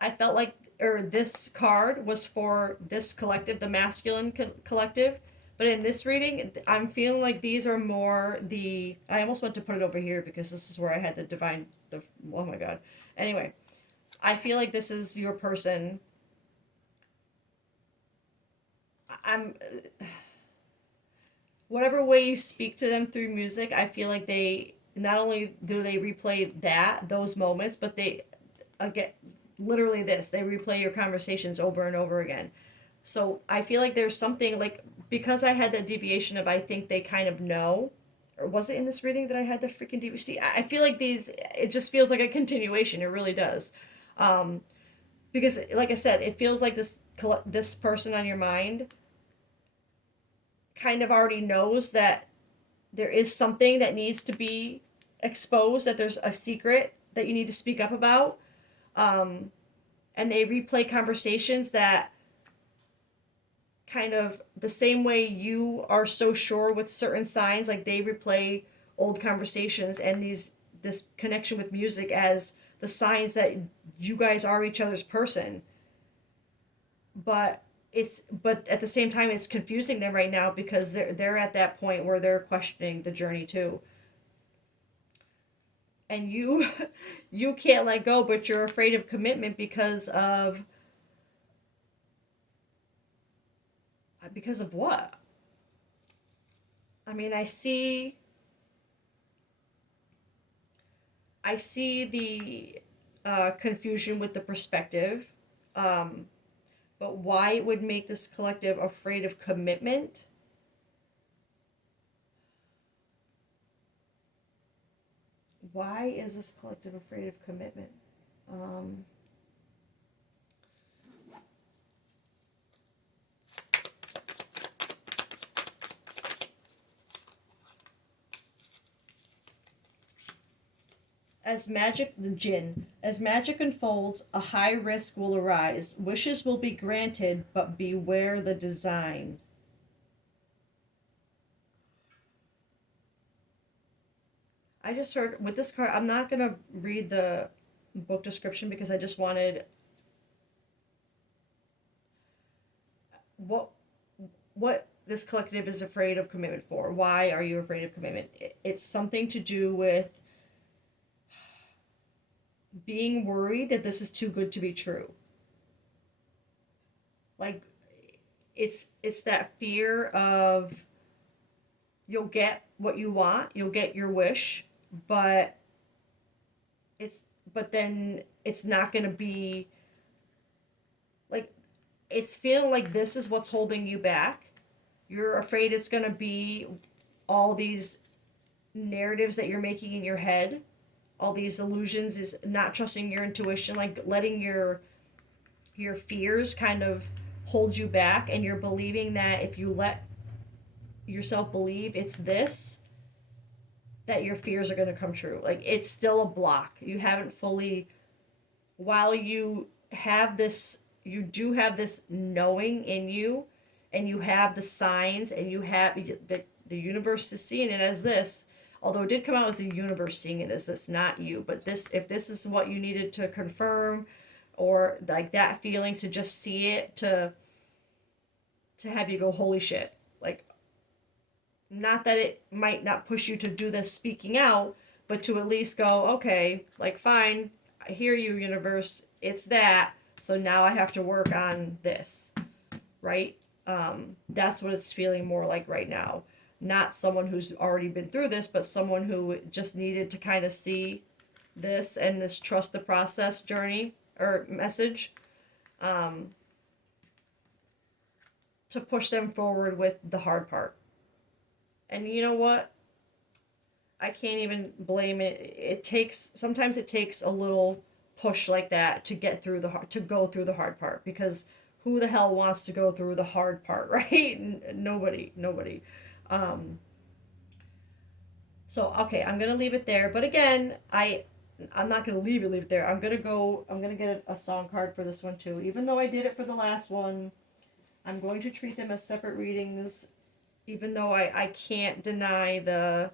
I felt like, or this card was for this collective, the masculine collective. But in this reading, I'm feeling like these are more the. I almost went to put it over here because this is where I had the divine. Oh my god. Anyway, I feel like this is your person. I'm. Whatever way you speak to them through music, I feel like they. Not only do they replay those moments, but they. Again, literally this. They replay your conversations over and over again. So I feel like there's something like because I had that deviation of I think they kind of know, or was it in this reading that I had the freaking deviation? See, I feel like these it just feels like a continuation. It really does, because like I said, it feels like this person on your mind kind of already knows that there is something that needs to be exposed. That there's a secret that you need to speak up about, and they replay conversations that kind of the same way you are so sure with certain signs, like they replay old conversations and this connection with music as the signs that you guys are each other's person. But but at the same time it's confusing them right now because they're at that point where they're questioning the journey too. And you you can't let go, but you're afraid of commitment because of what? I mean, I see the confusion with the perspective, but why it would make this collective afraid of commitment. Why is this collective afraid of commitment? Um, as magic unfolds, a high risk will arise. Wishes will be granted, but beware the design. I just heard with this card, I'm not gonna read the book description because I just wanted what this collective is afraid of commitment for. Why are you afraid of commitment? It's something to do with being worried that this is too good to be true. Like it's that fear of you'll get what you want, you'll get your wish, but it's but then it's not going to be like it's feeling like this is what's holding you back. You're afraid it's going to be all these narratives that you're making in your head, all these illusions, is not trusting your intuition, like letting your fears kind of hold you back, and you're believing that if you let yourself believe it's this, that your fears are going to come true. Like it's still a block. You haven't fully, while you have this, you do have this knowing in you, and you have the signs, and you have the universe is seeing it as this. Although it did come out as the universe seeing it as this, not you. But this, if this is what you needed to confirm, or like that feeling to just see it, to have you go, holy shit. Like, not that it might not push you to do this speaking out, but to at least go, okay, like, fine, I hear you, universe, it's that, so now I have to work on this, right? That's what it's feeling more like right now. Not someone who's already been through this, but someone who just needed to kind of see this and this trust the process journey or message, to push them forward with the hard part. And you know what? I can't even blame it. Sometimes it takes a little push like that to get through to go through the hard part, because who the hell wants to go through the hard part, right? Nobody. So okay, I'm gonna leave it there. But again, I'm not gonna leave it there. I'm gonna get a song card for this one too. Even though I did it for the last one, I'm going to treat them as separate readings. Even though I can't deny the.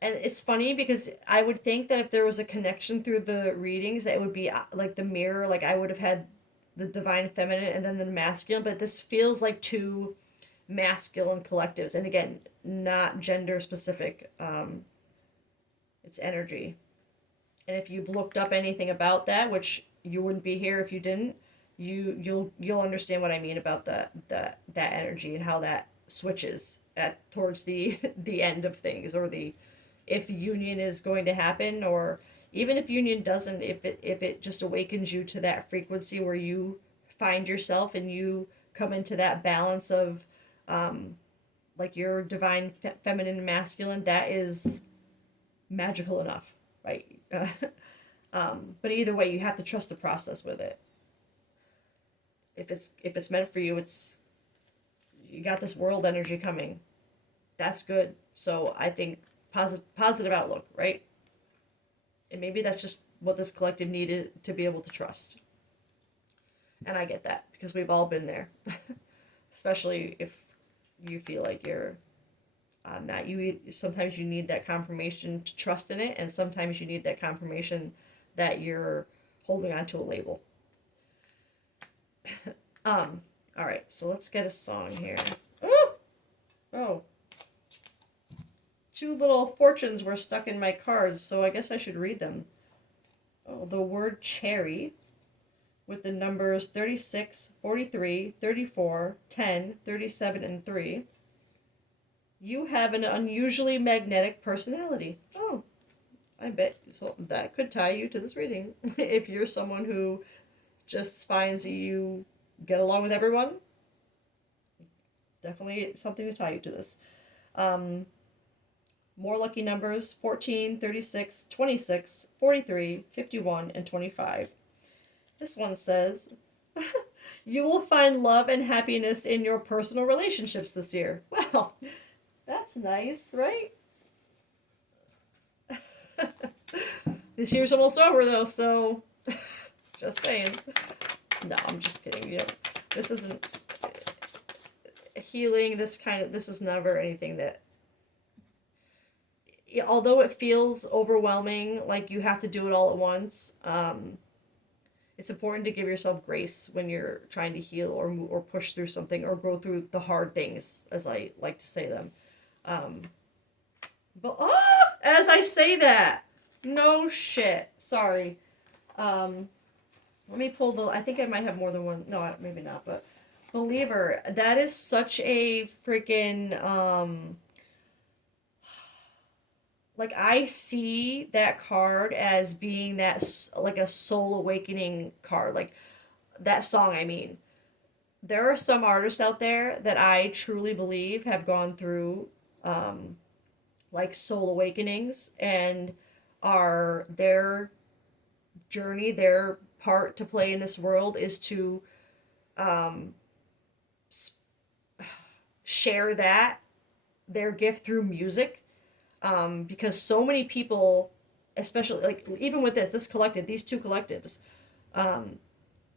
And it's funny because I would think that if there was a connection through the readings, that it would be like the mirror. Like I would have had the divine feminine and then the masculine, but this feels like two masculine collectives. And again, not gender specific. It's energy. And if you've looked up anything about that, which you wouldn't be here if you didn't, you'll understand what I mean about that energy and how that switches at towards the the end of things, or the if union is going to happen, or even if union doesn't, if it just awakens you to that frequency where you find yourself and you come into that balance of like your divine feminine and masculine, that is magical enough, right? But either way, you have to trust the process with it. If it's meant for you, it's you got this world energy coming. That's good. So I think positive outlook, right? And maybe that's just what this collective needed to be able to trust. And I get that because we've all been there. Especially if you feel like you're on that. Sometimes you need that confirmation to trust in it, and sometimes you need that confirmation that you're holding on to a label. All right, so let's get a song here. Oh, two little fortunes were stuck in my cards, so I guess I should read them. Oh, the word cherry with the numbers 36, 43, 34, 10, 37, and 3. You have an unusually magnetic personality. Oh, I bet so that could tie you to this reading. If you're someone who just finds that you get along with everyone, definitely something to tie you to this. Um, More lucky numbers: 14, 36, 26, 43, 51, and 25. This one says, you will find love and happiness in your personal relationships this year. Well, that's nice, right? This year's almost over though, so just saying. No, I'm just kidding. This isn't healing. This is never anything that, although it feels overwhelming, like you have to do it all at once. It's important to give yourself grace when you're trying to heal or move, or push through something or go through the hard things, as I like to say them. Um, but as I say that, no shit. Sorry. Um, Let me pull the. I think I might have more than one. No, maybe not. But Believer, that is such a freaking like I see that card as being like a soul awakening card, like that song. I mean, there are some artists out there that I truly believe have gone through like soul awakenings, and are their journey, their part to play in this world is to share that their gift through music, because so many people, especially like even with this collective, these two collectives,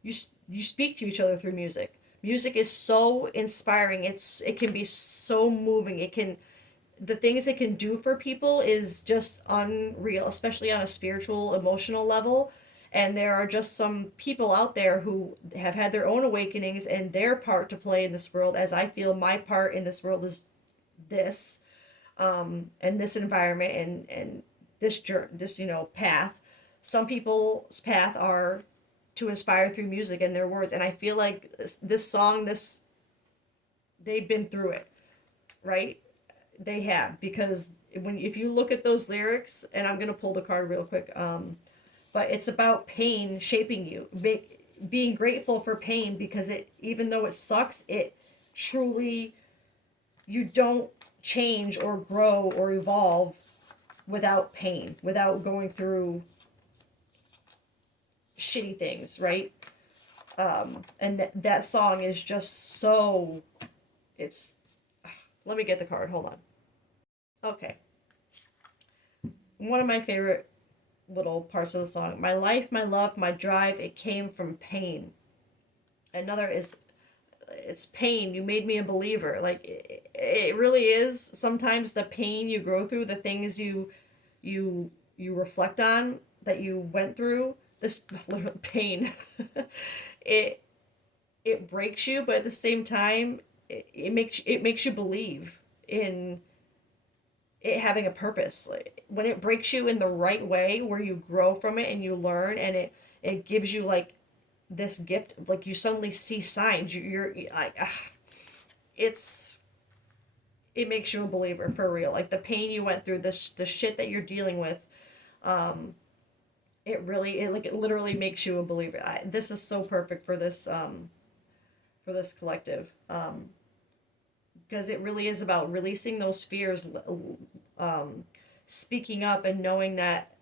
you you speak to each other through music. Music is so inspiring. It can be so moving. It can, the things it can do for people is just unreal, especially on a spiritual, emotional level. And there are just some people out there who have had their own awakenings and their part to play in this world, as I feel my part in this world is this, and this environment, and this journey, this path. Some people's path are to inspire through music and their words, and I feel like this song, this they've been through it, right? They have, because if you look at those lyrics, and I'm gonna pull the card real quick, but it's about pain shaping you, being grateful for pain, because it, even though it sucks, it truly, you don't change or grow or evolve without pain, without going through shitty things, right? And that song is just so, it's, let me get the card, hold on. Okay. One of my favorite little parts of the song: my life, my love, my drive, it came from pain. Another is, it's pain, you made me a believer. Like it really is sometimes the pain you grow through, the things you reflect on that you went through, this pain. it it breaks you, but at the same time it makes you believe in it having a purpose. Like when it breaks you in the right way, where you grow from it and you learn, and it gives you like this gift, like you suddenly see signs, you're like, it's, it makes you a believer for real. Like the pain you went through, this the shit that you're dealing with, it really, it literally makes you a believer. This is so perfect for this collective, because it really is about releasing those fears, speaking up and knowing that,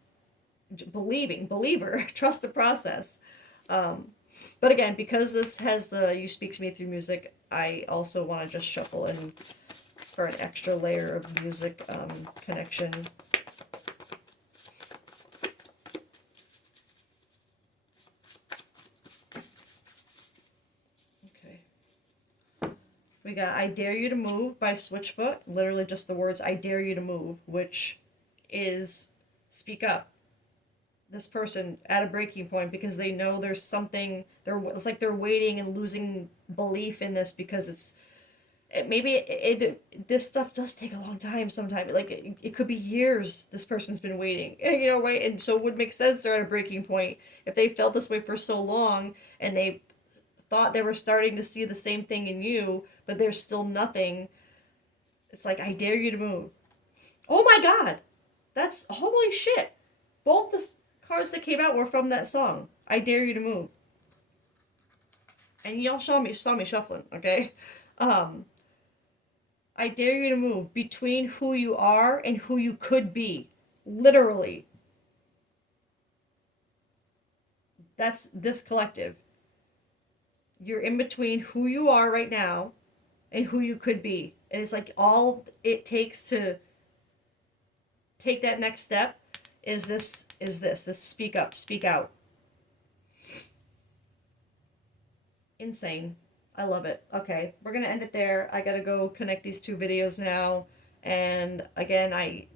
believer, trust the process. But again, because this has the you speak to me through music, I also want to just shuffle in for an extra layer of music, connection. Okay. We got I Dare You to Move by Switchfoot. Literally just the words I dare you to move, which is speak up. This person at a breaking point, because they know there's something, it's like they're waiting and losing belief in this, because maybe this stuff does take a long time sometimes, like it could be years this person's been waiting, right? And so it would make sense they're at a breaking point if they felt this way for so long, and they thought they were starting to see the same thing in you, but there's still nothing. It's like, I dare you to move. Oh my god, that's holy shit. Both the cards that came out were from that song. I dare you to move. And y'all saw me shuffling, okay? Um, I dare you to move between who you are and who you could be. Literally. That's this collective. You're in between who you are right now and who you could be. And it's like all it takes to take that next step is this speak up, speak out. Insane. I love it. Okay, we're gonna end it there. I gotta go connect these two videos now. And again, I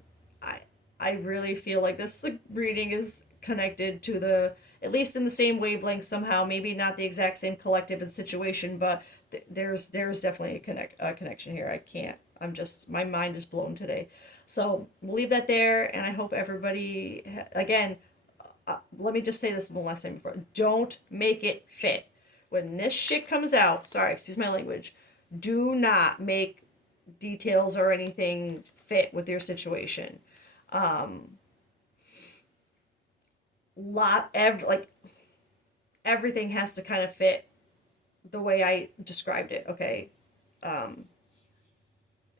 I really feel like this reading is connected to the, at least in the same wavelength somehow. Maybe not the exact same collective and situation, but there's definitely a connection here. I can't. I'm just, my mind is blown today. So we'll leave that there, and I hope everybody again. Let me just say this one last time before. Don't make it fit. When this shit comes out, sorry, excuse my language, do not make details or anything fit with your situation. Like everything has to kind of fit the way I described it, okay?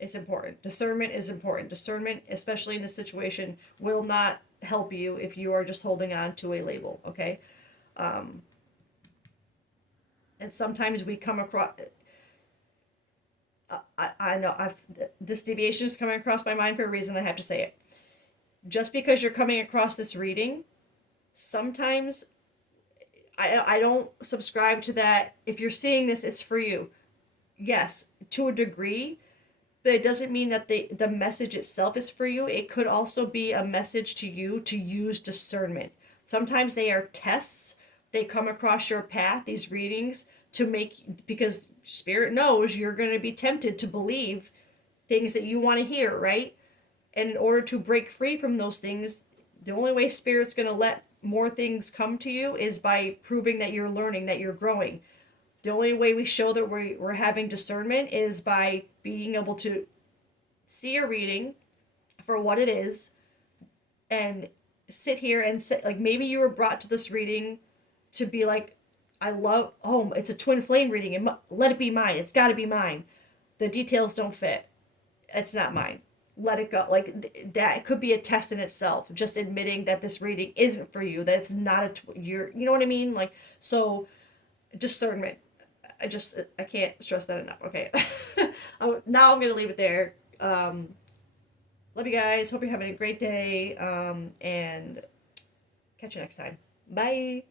It's important. Discernment is important. Discernment, especially in this situation, will not help you if you are just holding on to a label, okay? And sometimes we come across, I know this deviation is coming across my mind for a reason. I have to say it. Just because you're coming across this reading, sometimes I don't subscribe to that. If you're seeing this, it's for you. Yes, to a degree, but it doesn't mean that the message itself is for you. It could also be a message to you to use discernment. Sometimes they are tests. They come across your path, these readings, to make, because spirit knows you're going to be tempted to believe things that you want to hear, right? And in order to break free from those things, the only way spirit's going to let more things come to you is by proving that you're learning, that you're growing. The only way we show that we're having discernment is by being able to see a reading for what it is and sit here and say, like, maybe you were brought to this reading to be like, I love, oh, it's a twin flame reading, and let it be mine. It's got to be mine. The details don't fit. It's not mine. Let it go. Like that could be a test in itself. Just admitting that this reading isn't for you. That it's not you know what I mean? Like, so discernment. I can't stress that enough. Okay. Now I'm gonna leave it there. Love you guys. Hope you're having a great day. And catch you next time. Bye.